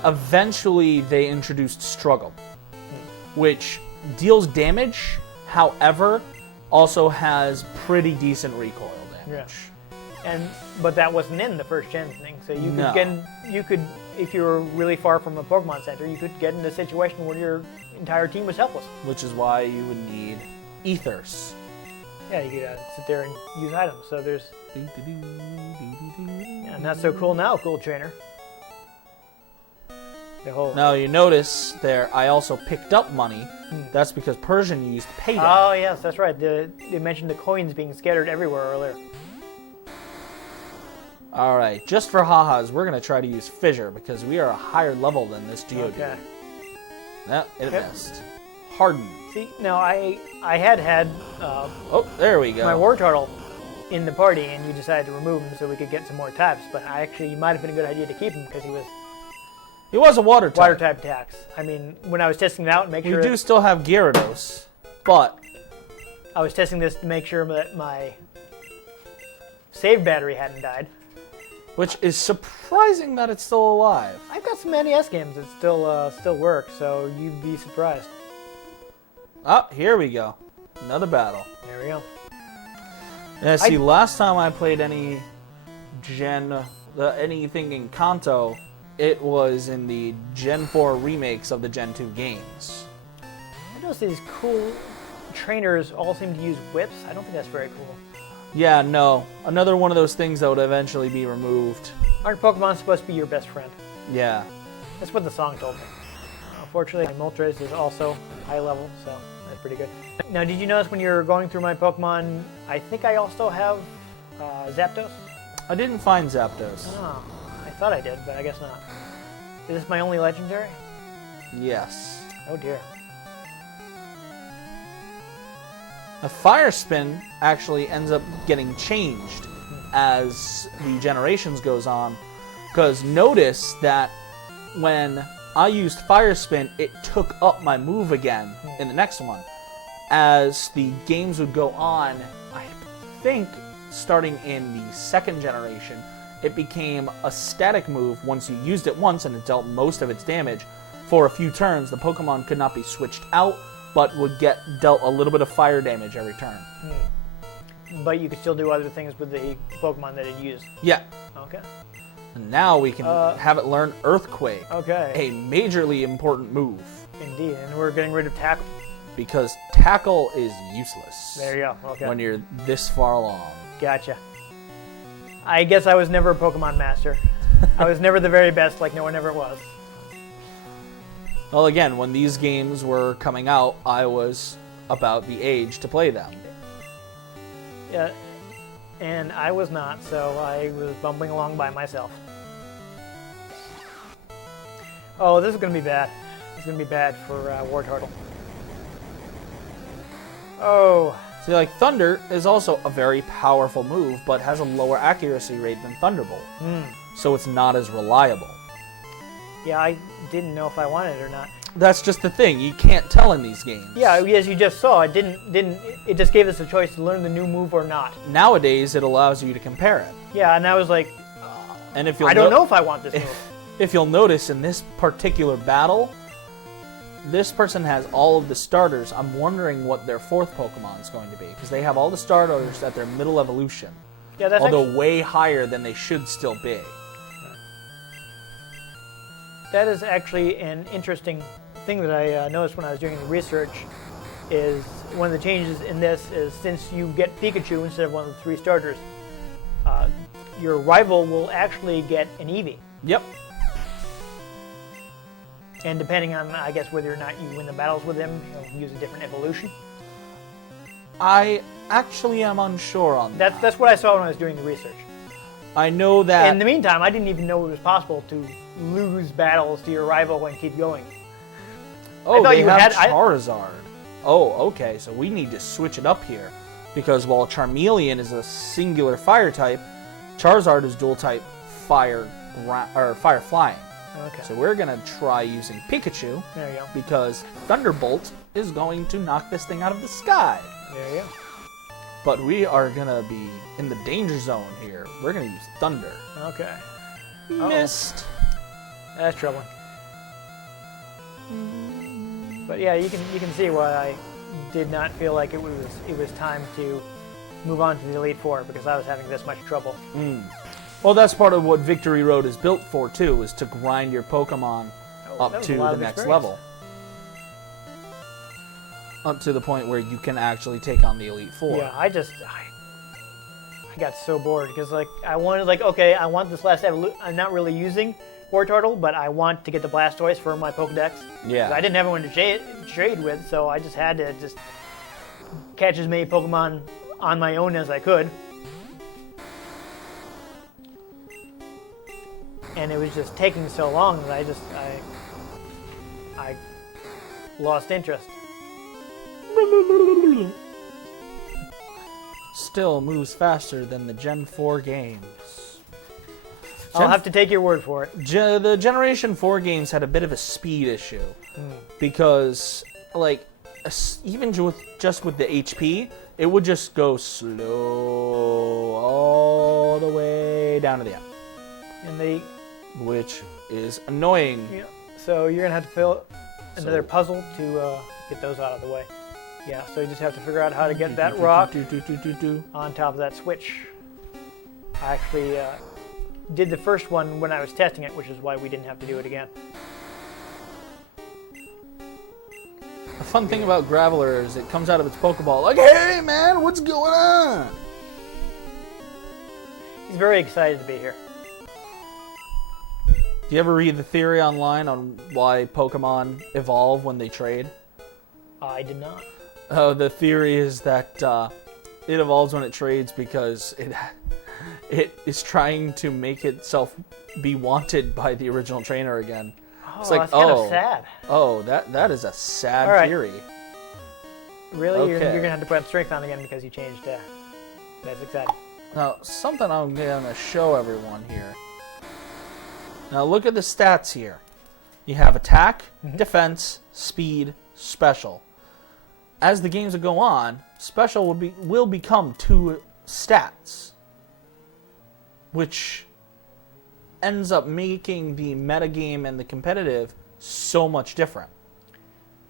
Eventually, they introduced Struggle, which deals damage, however, also has pretty decent recoil damage. But that wasn't in the first gen thing, so you could if you were really far from a Pokemon Center, you could get in a situation where your entire team was helpless. Which is why you would need Ethers. Yeah, you could sit there and use items. So there's and that's so cool now, cool trainer. Now you notice there, I also picked up money. That's because Persian used payday. Oh yes, that's right. They mentioned the coins being scattered everywhere earlier. All right, just for ha-has, we're going to try to use Fissure because we are a higher level than this Geodude. Okay. It missed. Hardened. See, now I had oh, there we go. my War Turtle in the party, and you decided to remove him so we could get some more types. But it might have been a good idea to keep him because he was a water type. Water type attacks. I mean, when I was testing it out, we do still have Gyarados, but I was testing this to make sure that my save battery hadn't died. Which is surprising that it's still alive. I've got some NES games that still work, so you'd be surprised. Oh, here we go. Another battle. There we go. Yeah, see, last time I played anything in Kanto, it was in the Gen 4 remakes of the Gen 2 games. I noticed these cool trainers all seem to use whips. I don't think that's very cool. Yeah, no. Another one of those things that would eventually be removed. Aren't Pokemon supposed to be your best friend? Yeah. That's what the song told me. Unfortunately, my Moltres is also high level, so that's pretty good. Now, did you notice when you're going through my Pokemon, I think I also have Zapdos? I didn't find Zapdos. Oh, I thought I did, but I guess not. Is this my only legendary? Yes. Oh dear. A Fire Spin actually ends up getting changed as the generations goes on, because notice that when I used Fire Spin, it took up my move again in the next one. As the games would go on, I think starting in the second generation, it became a static move once you used it once and it dealt most of its damage. For a few turns, the Pokemon could not be switched out, but would get dealt a little bit of fire damage every turn. But you could still do other things with the Pokemon that it used. Yeah. Okay. And now we can have it learn Earthquake. Okay. A majorly important move. Indeed, and we're getting rid of Tackle. Because Tackle is useless. There you go. Okay. When you're this far along. Gotcha. I guess I was never a Pokemon master. I was never the very best, like no one ever was. Well, again, when these games were coming out, I was about the age to play them. Yeah, and I was not, so I was bumping along by myself. Oh, this is going to be bad. This is going to be bad for War Turtle. Oh. See, like, Thunder is also a very powerful move, but has a lower accuracy rate than Thunderbolt. So it's not as reliable. Yeah, I didn't know if I wanted it or not. That's just the thing. You can't tell in these games. Yeah, as you just saw, it just gave us a choice to learn the new move or not. Nowadays, it allows you to compare it. Yeah, and I was like, and if you'll I don't know if I want this move. If you'll notice, in this particular battle, this person has all of the starters. I'm wondering what their fourth Pokemon is going to be, because they have all the starters at their middle evolution. Yeah, that's although way higher than they should still be. That is actually an interesting thing that I noticed when I was doing the research. Is one of the changes in this is since you get Pikachu instead of one of the 3 starters, your rival will actually get an Eevee. Yep. And depending on, I guess, whether or not you win the battles with him, he'll use a different evolution. I actually am unsure on that. That's what I saw when I was doing the research. I know that... In the meantime, I didn't even know it was possible to lose battles to your rival and keep going. Oh, they have Charizard. Oh, okay, so we need to switch it up here. Because while Charmeleon is a singular fire type, Charizard is dual type fire flying. Okay. So we're going to try using Pikachu There you go. because Thunderbolt is going to knock this thing out of the sky. There you go. But we are going to be in the danger zone here. We're going to use Thunder. Okay. Uh-oh. Missed. That's troubling. But yeah, you can see why I did not feel like it was time to move on to the Elite Four because I was having this much trouble. Well, that's part of what Victory Road is built for, too, is to grind your Pokemon That up was to a lot the of next experience. level. Up to the point where you can actually take on the Elite Four. Yeah, I got so bored because like I wanted okay, I want this last I'm not really using Wartortle, but I want to get the Blastoise for my Pokedex. Yeah. 'Cause I didn't have anyone to trade with, so I just had to catch as many Pokemon on my own as I could. And it was just taking so long that I lost interest. Still moves faster than the Gen 4 games. I'll have to take your word for it. The Generation 4 games had a bit of a speed issue. Because, like, even just with the HP, it would just go slow all the way down to the end. And Which is annoying. yeah, so you're gonna have to fill another puzzle to get those out of the way. Yeah, so you just have to figure out how to get that rock on top of that switch. I actually did the first one when I was testing it, which is why we didn't have to do it again. The fun thing about Graveler is it comes out of its Pokeball like, hey man, what's going on? He's very excited to be here. Do you ever read the theory online on why Pokemon evolve when they trade? I did not. The theory is that it evolves when it trades because it is trying to make itself be wanted by the original trainer again. Oh, It's like, that's kind of sad. Oh, that is a sad All right. theory. Really? You're Okay. gonna have to put strength on again because you changed. That's exciting. Now, something I'm going to show everyone here. Now, look at the stats here. You have attack, defense, speed, special. As the games go on, special will become 2 stats, which ends up making the metagame and the competitive so much different.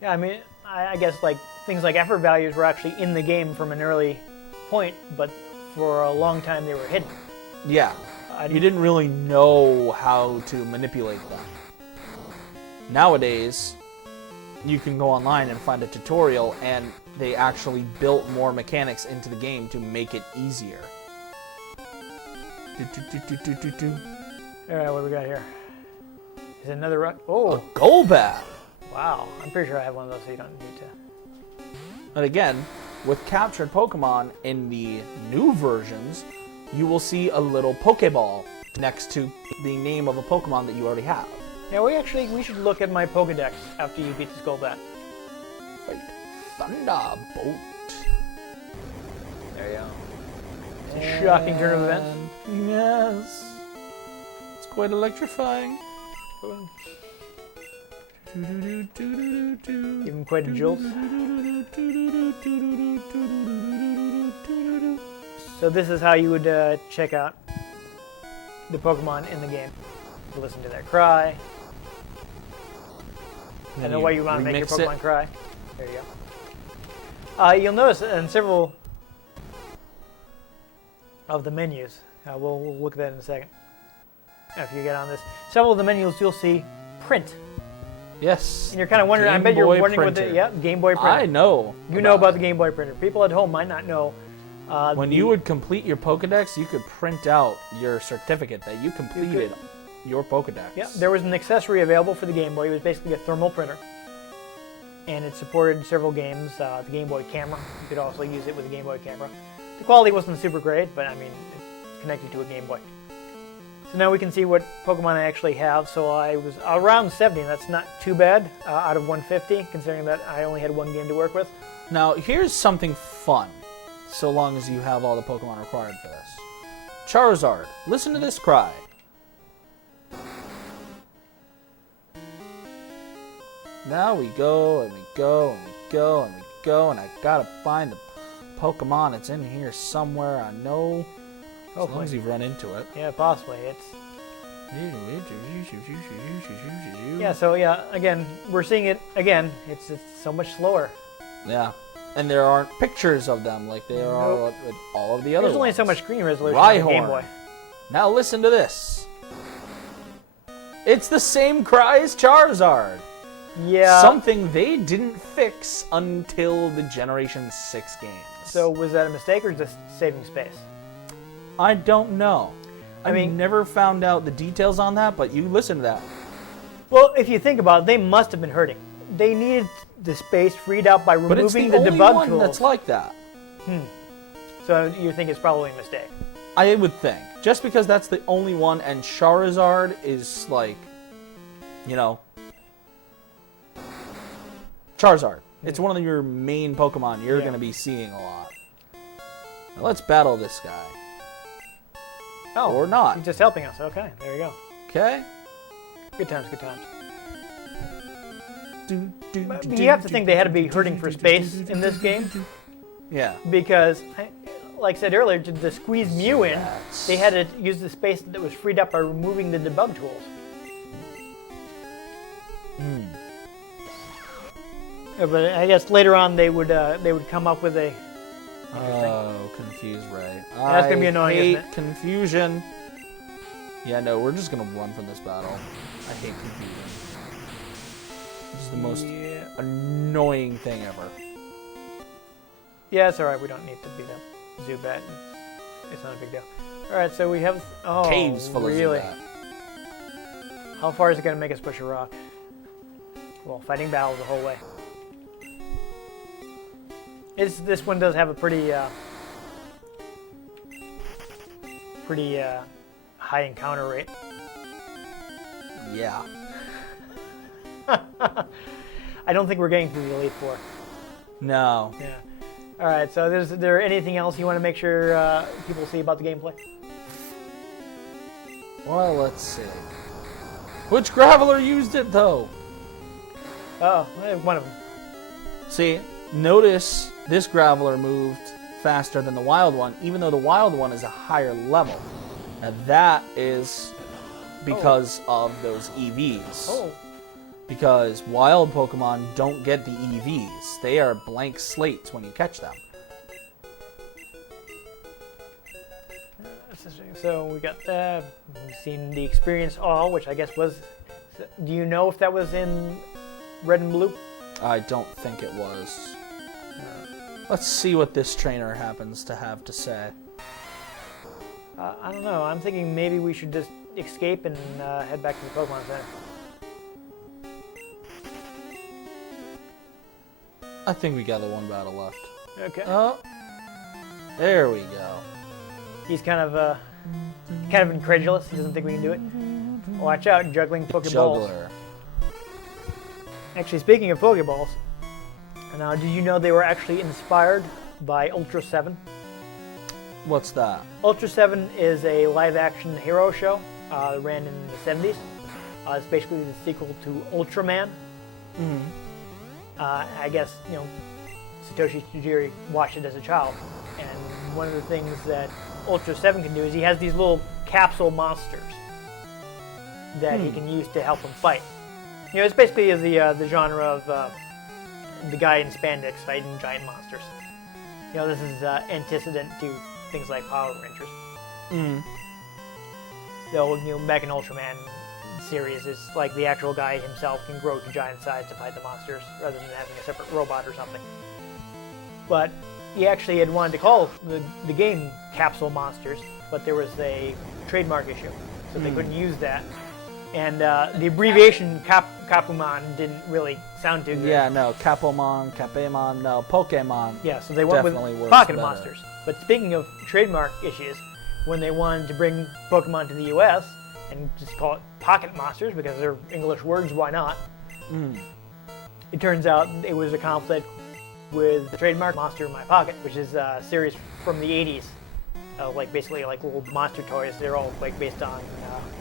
Yeah, I mean, I guess like things like effort values were actually in the game from an early point, but for a long time they were hidden. Yeah, you didn't really know how to manipulate them. Nowadays, you can go online and find a tutorial, and they actually built more mechanics into the game to make it easier. All right, what do we got here? Is it another rock? Oh, A Golbat! wow. I'm pretty sure I have one of those, so you don't need to. But again, with captured Pokemon in the new versions, you will see a little Pokeball next to the name of a Pokemon that you already have. Yeah, we should look at my Pokedex after you beat this Golbat. Like Thunderbolt. There you go. It's a shocking turn of events. Yes. It's quite electrifying. Give him quite a jolt. So this is how you would check out the Pokemon in the game. You listen to their cry. I know why you want to make your remix it. Pokemon cry. There you go. You'll notice in several of the menus, we'll look at that in a second, after you get on this. Several of the menus you'll see print. Yes. And you're kind of wondering, I Game bet you're Boy wondering what printer. the, Game Boy printer. I know. You know about the Game Boy printer. People at home might not know. When you would complete your Pokedex, you could print out your certificate that you completed your Pokedex. Yeah, there was an accessory available for the Game Boy. It was basically a thermal printer. And it supported several games. The Game Boy camera. You could also use it with the Game Boy camera. The quality wasn't super great, but I mean, it's connected to a Game Boy. So now we can see what Pokemon I actually have. So I was around 70, and that's not too bad out of 150, considering that I only had one game to work with. Now, here's something fun, so long as you have all the Pokemon required for this. Charizard, listen to this cry. Now we go, and we go, and we go, and we go, and I gotta find the Pokemon. It's in here somewhere, I know. As long as you've run into it. Yeah, possibly. Yeah, so yeah, again, we're seeing it again. It's so much slower. Yeah. And there aren't pictures of them like there are with all of the other There's only ones. so much screen resolution on the Game Rhyhorn. Boy. Now listen to this. It's the same cry as Charizard. Yeah. Something they didn't fix until the Generation 6 games. So was that a mistake or just saving space? I don't know. I mean- never found out the details on that, but you listen to that. Well, if you think about it, they must have been hurting. They needed the space freed up by But it's removing the the only debug one tools. that's like that. So you think it's probably a mistake? I would think. Just because that's the only one, and Charizard is like, you know, Charizard. It's one of your main Pokemon you're going to be seeing a lot. Now let's battle this guy. Oh, Or not. He's just helping us. Okay, there you go. Okay? Good times, good times. But You have to think they had to be hurting for space in this game Yeah. because, like I said earlier, to squeeze Mew in, they had to use the space that was freed up by removing the debug tools. Yeah, but I guess later on they would come up with a. Oh, confused, right. That's gonna be annoying, I hate isn't it? confusion. Yeah, no, we're just gonna run from this battle. I hate confusion. This is the most annoying thing ever. Yeah, it's all right. We don't need to beat up Zubat. It's not a big deal. All right, so we have Caves full really? of Zubat. How far is it going to make us push a rock? Well, fighting battles the whole way. This one does have a pretty high encounter rate. Yeah. I don't think we're getting through the Elite Four. No. Yeah. All right. So, is there anything else you want to make sure people see about the gameplay? Well, let's see. Which Graveler used it, though? Oh, one of them. See, notice this Graveler moved faster than the Wild one, even though the Wild one is a higher level. Now, that is because of those EVs. Oh. Because wild Pokemon don't get the EVs. They are blank slates when you catch them. So we got that. We've seen the Experience All, which I guess was. Do you know if that was in Red and Blue? I don't think it was. Let's see what this trainer happens to have to say. I don't know. I'm thinking maybe we should just escape and head back to the Pokemon Center. I think we got the one battle left. Okay. Oh, there we go. He's kind of incredulous. He doesn't think we can do it. Watch out, juggling Pokeballs. Juggler. Actually, speaking of Pokeballs, now did you know they were actually inspired by Ultra 7? What's that? Ultra 7 is a live-action hero show that ran in the 70s. It's basically the sequel to Ultraman. I guess, Satoshi Tajiri watched it as a child. And one of the things that Ultra 7 can do is he has these little capsule monsters that he can use to help him fight. It's basically the genre of the guy in spandex fighting giant monsters. This is antecedent to things like Power Rangers. Though, back in Ultraman series, it's like the actual guy himself can grow to giant size to fight the monsters rather than having a separate robot or something. But he actually had wanted to call the game Capsule Monsters, but there was a trademark issue, so they couldn't use that. And the abbreviation Capumon didn't really sound too good. Yeah, no. Capomon, Capamon, no. Pokemon. Yeah, so they went Definitely with works Pocket better. Monsters. But speaking of trademark issues, when they wanted to bring Pokemon to the U.S. and just call it Pocket Monsters because they're English words, why not? It turns out it was a conflict with the trademark Monster in My Pocket, which is a series from the 80s. Basically like little monster toys. They're all based on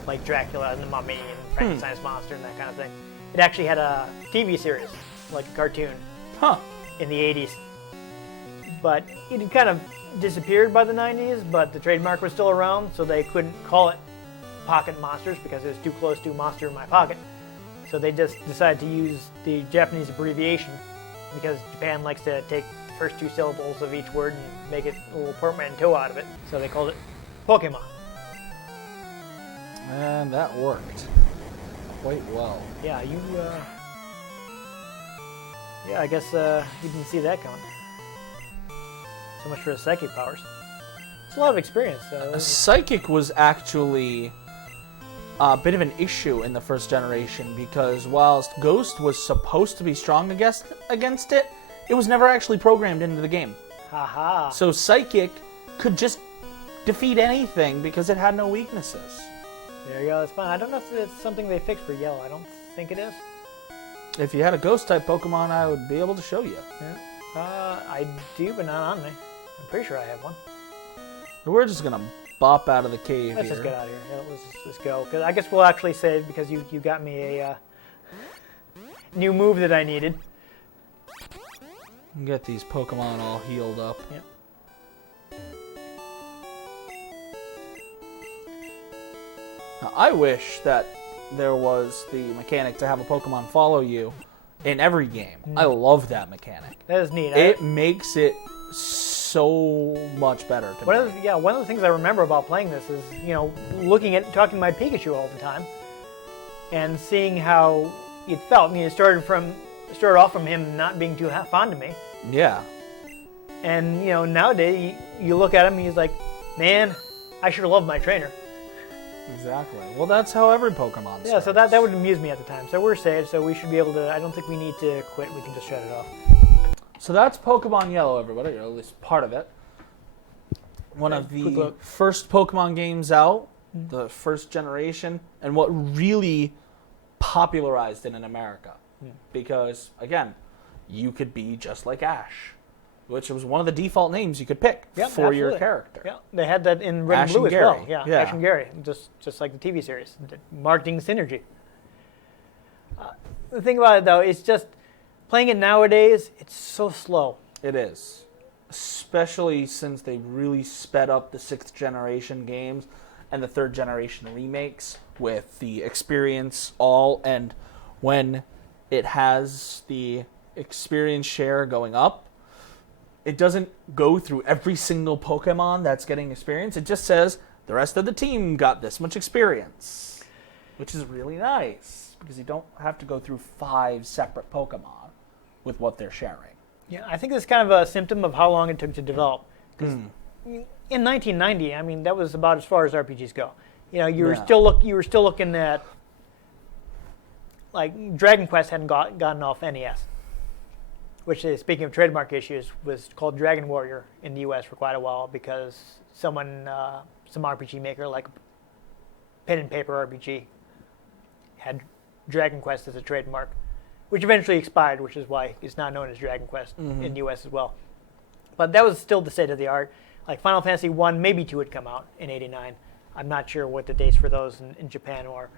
like Dracula and the Mummy and Frankenstein's monster and that kind of thing. It actually had a TV series, like a cartoon, Huh. in the 80s. But it had kind of disappeared by the 90s, but the trademark was still around, so they couldn't call it Pocket Monsters because it was too close to Monster in My Pocket. So they just decided to use the Japanese abbreviation because Japan likes to take the first two syllables of each word and make it a little portmanteau out of it. So they called it Pokemon. And that worked quite well. Yeah, I guess you didn't see that coming. So much for his psychic powers. It's a lot of experience. Psychic was actually a bit of an issue in the first generation because whilst Ghost was supposed to be strong against it, it was never actually programmed into the game. Haha. So Psychic could just defeat anything because it had no weaknesses. There you go, that's fine. I don't know if it's something they fixed for Yellow. I don't think it is. If you had a Ghost-type Pokemon, I would be able to show you. Yeah. I do, but not on me. I'm pretty sure I have one. We're just going to bop out of the cave Let's here. just get out of here. Yeah, let's go. 'Cause I guess we'll actually save because you got me a new move that I needed. Get these Pokemon all healed up. Yep. Now, I wish that there was the mechanic to have a Pokemon follow you in every game. I love that mechanic. That is neat. It makes it so much better to One me. of the things I remember about playing this is, talking to my Pikachu all the time, and seeing how it felt. It started off from him not being too fond of me, Yeah. and nowadays you look at him and he's like, man, I should have loved my trainer. Exactly. Well, that's how every Pokemon starts. Yeah, so that would amuse me at the time. So we're saved, so we should be able to. I don't think we need to quit. We can just shut it off. So that's Pokemon Yellow, everybody, or at least part of it. One of the first Pokemon games out, the first generation, and what really popularized it in America. Because, again, you could be just like Ash, which was one of the default names you could pick for your character. Yeah, they had that in Red Ash and Blue and as well. Gary. Yeah, Yeah. Ash and Gary, just like the TV series. The marketing synergy. The thing about it, though, is just playing it nowadays, it's so slow. It is. Especially since they really sped up the 6th generation games and the 3rd generation remakes with the experience all, and when it has the experience share going up, it doesn't go through every single Pokemon that's getting experience. It just says the rest of the team got this much experience, which is really nice because you don't have to go through 5 separate Pokemon with what they're sharing. Yeah, I think it's kind of a symptom of how long it took to develop. Because in 1990, I mean, that was about as far as RPGs go. You were still looking at, like, Dragon Quest hadn't gotten off NES, which is, speaking of trademark issues, was called Dragon Warrior in the U.S. for quite a while because some RPG maker, like pen and paper RPG, had Dragon Quest as a trademark, which eventually expired, which is why it's now known as Dragon Quest in the U.S. as well. But that was still the state of the art. Like Final Fantasy 1, maybe 2 had come out in '89. I'm not sure what the dates for those in Japan are.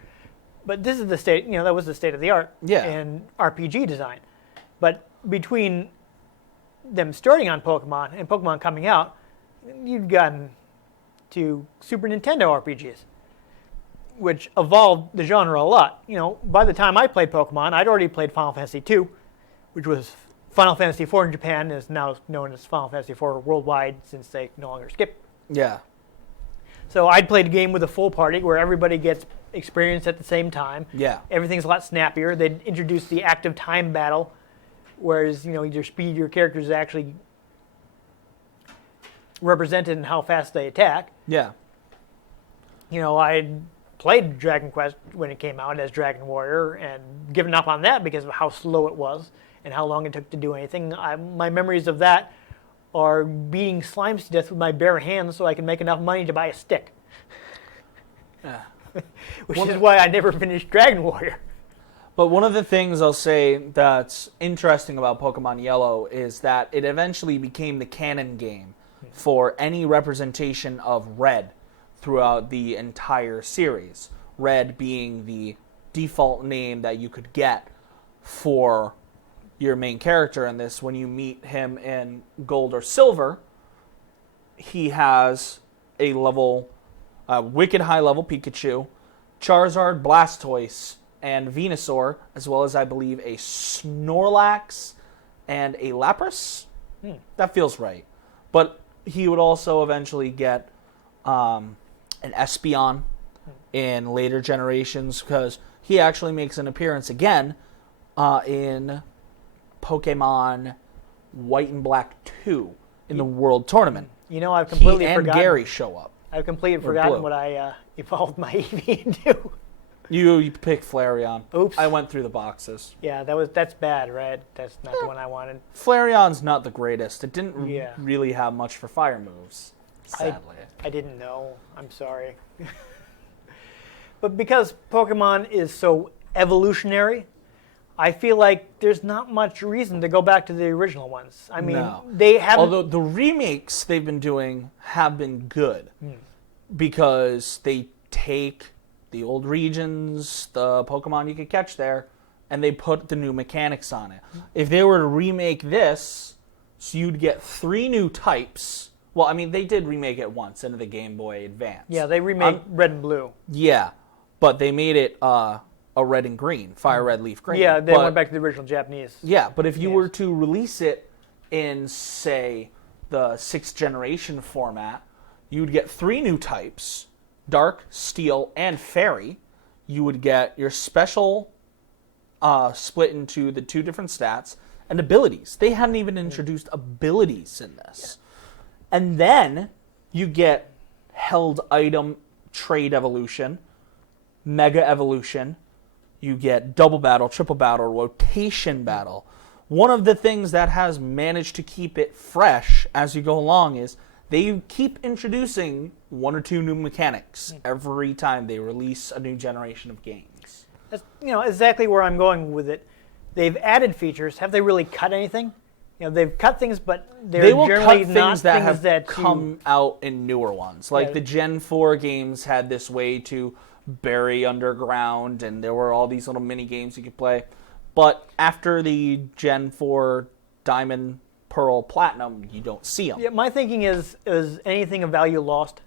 But this is the state, that was the state of the art in RPG design. But between them starting on Pokemon and Pokemon coming out, you'd gotten to Super Nintendo RPGs, which evolved the genre a lot. By the time I played Pokemon, I'd already played Final Fantasy 2, which was Final Fantasy 4 in Japan, is now known as Final Fantasy 4 worldwide since they no longer skip. Yeah. So I'd played a game with a full party where everybody gets experience at the same time. Yeah. Everything's a lot snappier. They'd introduced the active time battle, whereas your speed, your characters is actually represented in how fast they attack. Yeah. I played Dragon Quest when it came out as Dragon Warrior and given up on that because of how slow it was and how long it took to do anything. My memories of that are beating slimes to death with my bare hands so I can make enough money to buy a stick. Which is why I never finished Dragon Warrior. But one of the things I'll say that's interesting about Pokemon Yellow is that it eventually became the canon game for any representation of Red throughout the entire series. Red being the default name that you could get for your main character in this. When you meet him in Gold or Silver, he has a level, wicked high level Pikachu, Charizard, Blastoise, and Venusaur, as well as I believe a Snorlax and a Lapras. That feels right. But he would also eventually get an Espeon in later generations, because he actually makes an appearance again in Pokemon White and Black 2 in the World Tournament. You know, I've completely he and forgotten. Gary show up. I've completely Or forgotten Blue. what I evolved my Eevee into. You pick Flareon. Oops. I went through the boxes. Yeah, that's bad, right? That's not the one I wanted. Flareon's not the greatest. It didn't Yeah. really have much for fire moves, sadly. I didn't know. I'm sorry. But because Pokemon is so evolutionary, I feel like there's not much reason to go back to the original ones. I mean, No. they haven't. Although the remakes they've been doing have been good, because they take the old regions, the Pokemon you could catch there, and they put the new mechanics on it. If they were to remake this, so you'd get 3 new types. Well, I mean, they did remake it once into the Game Boy Advance. Yeah, they remade Red and Blue. Yeah, but they made it a red and green, fire red, leaf green. Yeah, they But- went back to the original Japanese. Yeah, but if you Yes. were to release it in, say, the 6th generation format, you'd get 3 new types, Dark, Steel, and Fairy. You would get your special split into the 2 different stats, and abilities. They hadn't even introduced abilities in this. And then you get held item trade evolution, mega evolution, you get double battle, triple battle, rotation battle. One of the things that has managed to keep it fresh as you go along is they keep introducing 1 or 2 new mechanics every time they release a new generation of games. That's exactly where I'm going with it. They've added features. Have they really cut anything? They've cut things, but They will generally cut not things that have that come out in newer ones. Like Yeah. the Gen 4 games had this way to bury underground, and there were all these little mini games you could play. But after the Gen 4 Diamond, Pearl, Platinum, you don't see them. Yeah, my thinking is anything of value lost?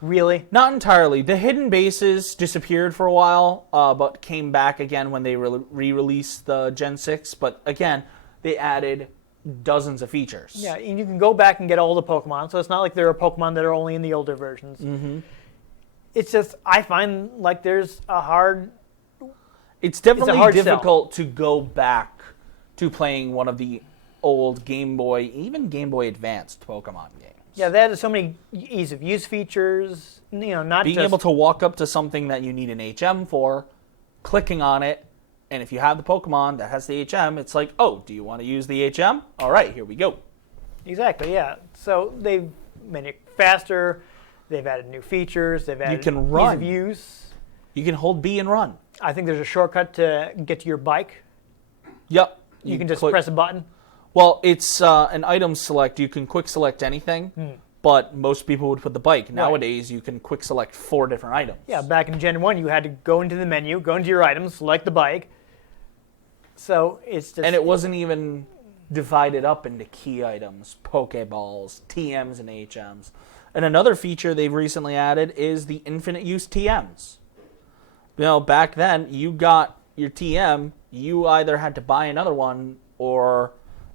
Really? Not entirely. The hidden bases disappeared for a while, but came back again when they re-released the Gen 6. But again, they added dozens of features. Yeah, and you can go back and get all the Pokemon, so it's not like there are Pokemon that are only in the older versions. Mm-hmm. It's just, I find like there's a hard... It's definitely hard sell. difficult to go back to playing one of the old Game Boy, even Game Boy Advanced Pokemon games. Yeah, they added so many ease of use features, not Being just... able to walk up to something that you need an HM for, clicking on it, and if you have the Pokemon that has the HM, it's like, oh, do you want to use the HM? All right, here we go. Exactly, yeah. So they've made it faster, they've added new features, they've added can run. ease of use. You can hold B and run. I think there's a shortcut to get to your bike. Yep. You can just click- press a button. Well, it's an item select. You can quick select anything, but most people would put the bike. Nowadays, you can quick select 4 different items. Yeah, back in Gen 1, you had to go into the menu, go into your items, select the bike. So it's just... And it wasn't even divided up into key items, Pokeballs, TMs, and HMs. And another feature they've recently added is the infinite use TMs. Back then, you got your TM, you either had to buy another one, or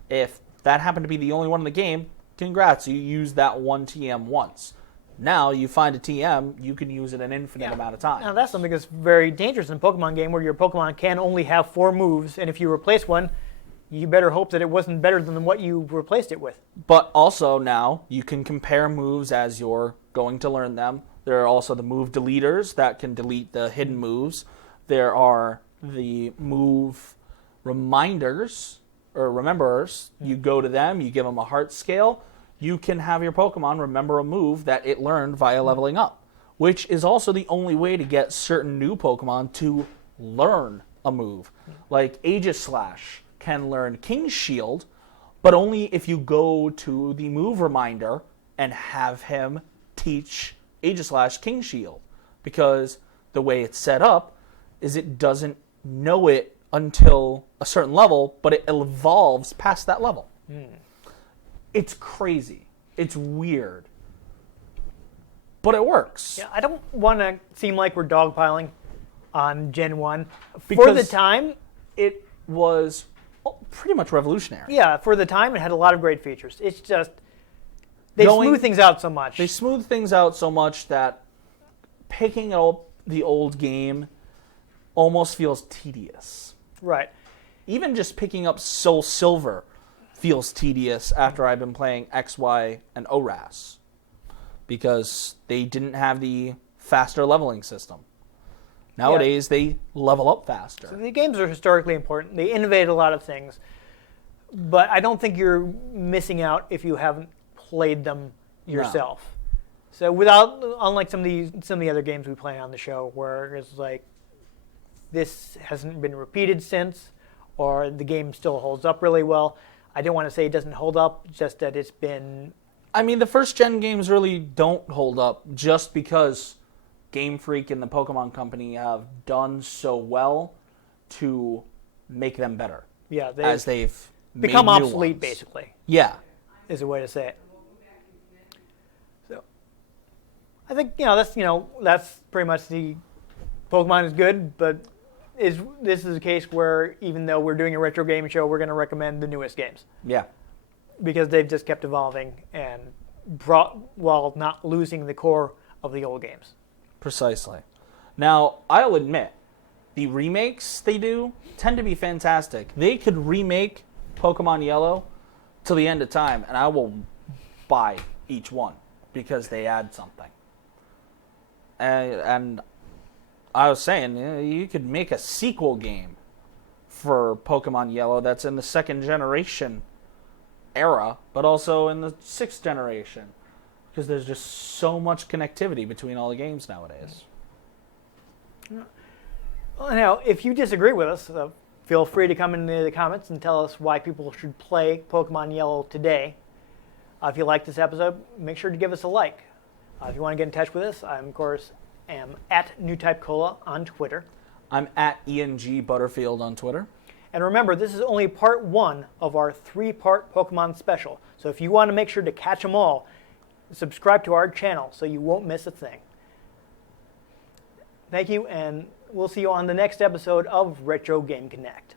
if that happened to be the only one in the game, congrats, you used that one TM once. Now, you find a TM, you can use it an infinite amount of time. Now, that's something that's very dangerous in a Pokemon game where your Pokemon can only have 4 moves, and if you replace one, you better hope that it wasn't better than what you replaced it with. But also now, you can compare moves as you're going to learn them. There are also the move deleters that can delete the hidden moves. There are the move reminders, or rememberers. You go to them, you give them a heart scale. You can have your Pokemon remember a move that it learned via leveling up, which is also the only way to get certain new Pokemon to learn a move. Like Aegislash can learn King's Shield, but only if you go to the move reminder and have him teach Aegislash King's Shield. Because the way it's set up is it doesn't know it until a certain level, but it evolves past that level. It's crazy. It's weird. But it works. Yeah, I don't want to seem like we're dogpiling on Gen 1. For Because the time, it was pretty much revolutionary. yeah, for the time, it had a lot of great features. It's just, they Going- smooth things out so much. They smooth things out so much that picking up the old game almost feels tedious. Right. Even just picking up Soul Silver feels tedious after I've been playing X, Y, and ORAS. Because they didn't have the faster leveling system. Nowadays, they level up faster. So the games are historically important. They innovate a lot of things. But I don't think you're missing out if you haven't played them yourself. So unlike some of the other games we play on the show, where it's like, this hasn't been repeated since, or the game still holds up really well. I don't want to say it doesn't hold up, just that it's been... I mean, the first-gen games really don't hold up just because Game Freak and the Pokemon Company have done so well to make them better. Yeah, they've become made new obsolete, ones. basically, Yeah. is a way to say it. So, I think, that's pretty much the... Pokemon is good, but this is a case where even though we're doing a retro gaming show, we're going to recommend the newest games. Yeah. Because they've just kept evolving and brought, while not losing the core of the old games. Precisely. Now, I'll admit, the remakes they do tend to be fantastic. They could remake Pokemon Yellow till the end of time, and I will buy each one because they add something. And I was saying, you could make a sequel game for Pokemon Yellow that's in the second generation era, but also in the sixth generation, because there's just so much connectivity between all the games nowadays. Well, now, if you disagree with us, feel free to come into the comments and tell us why people should play Pokemon Yellow today. If you like this episode, make sure to give us a like. If you want to get in touch with us, I, of course, am at NewTypeCola on Twitter. I'm at ENG Butterfield on Twitter. And remember, this is only part 1 of our 3-part Pokemon special. So if you want to make sure to catch them all, subscribe to our channel so you won't miss a thing. Thank you, and we'll see you on the next episode of Retro Game Connect.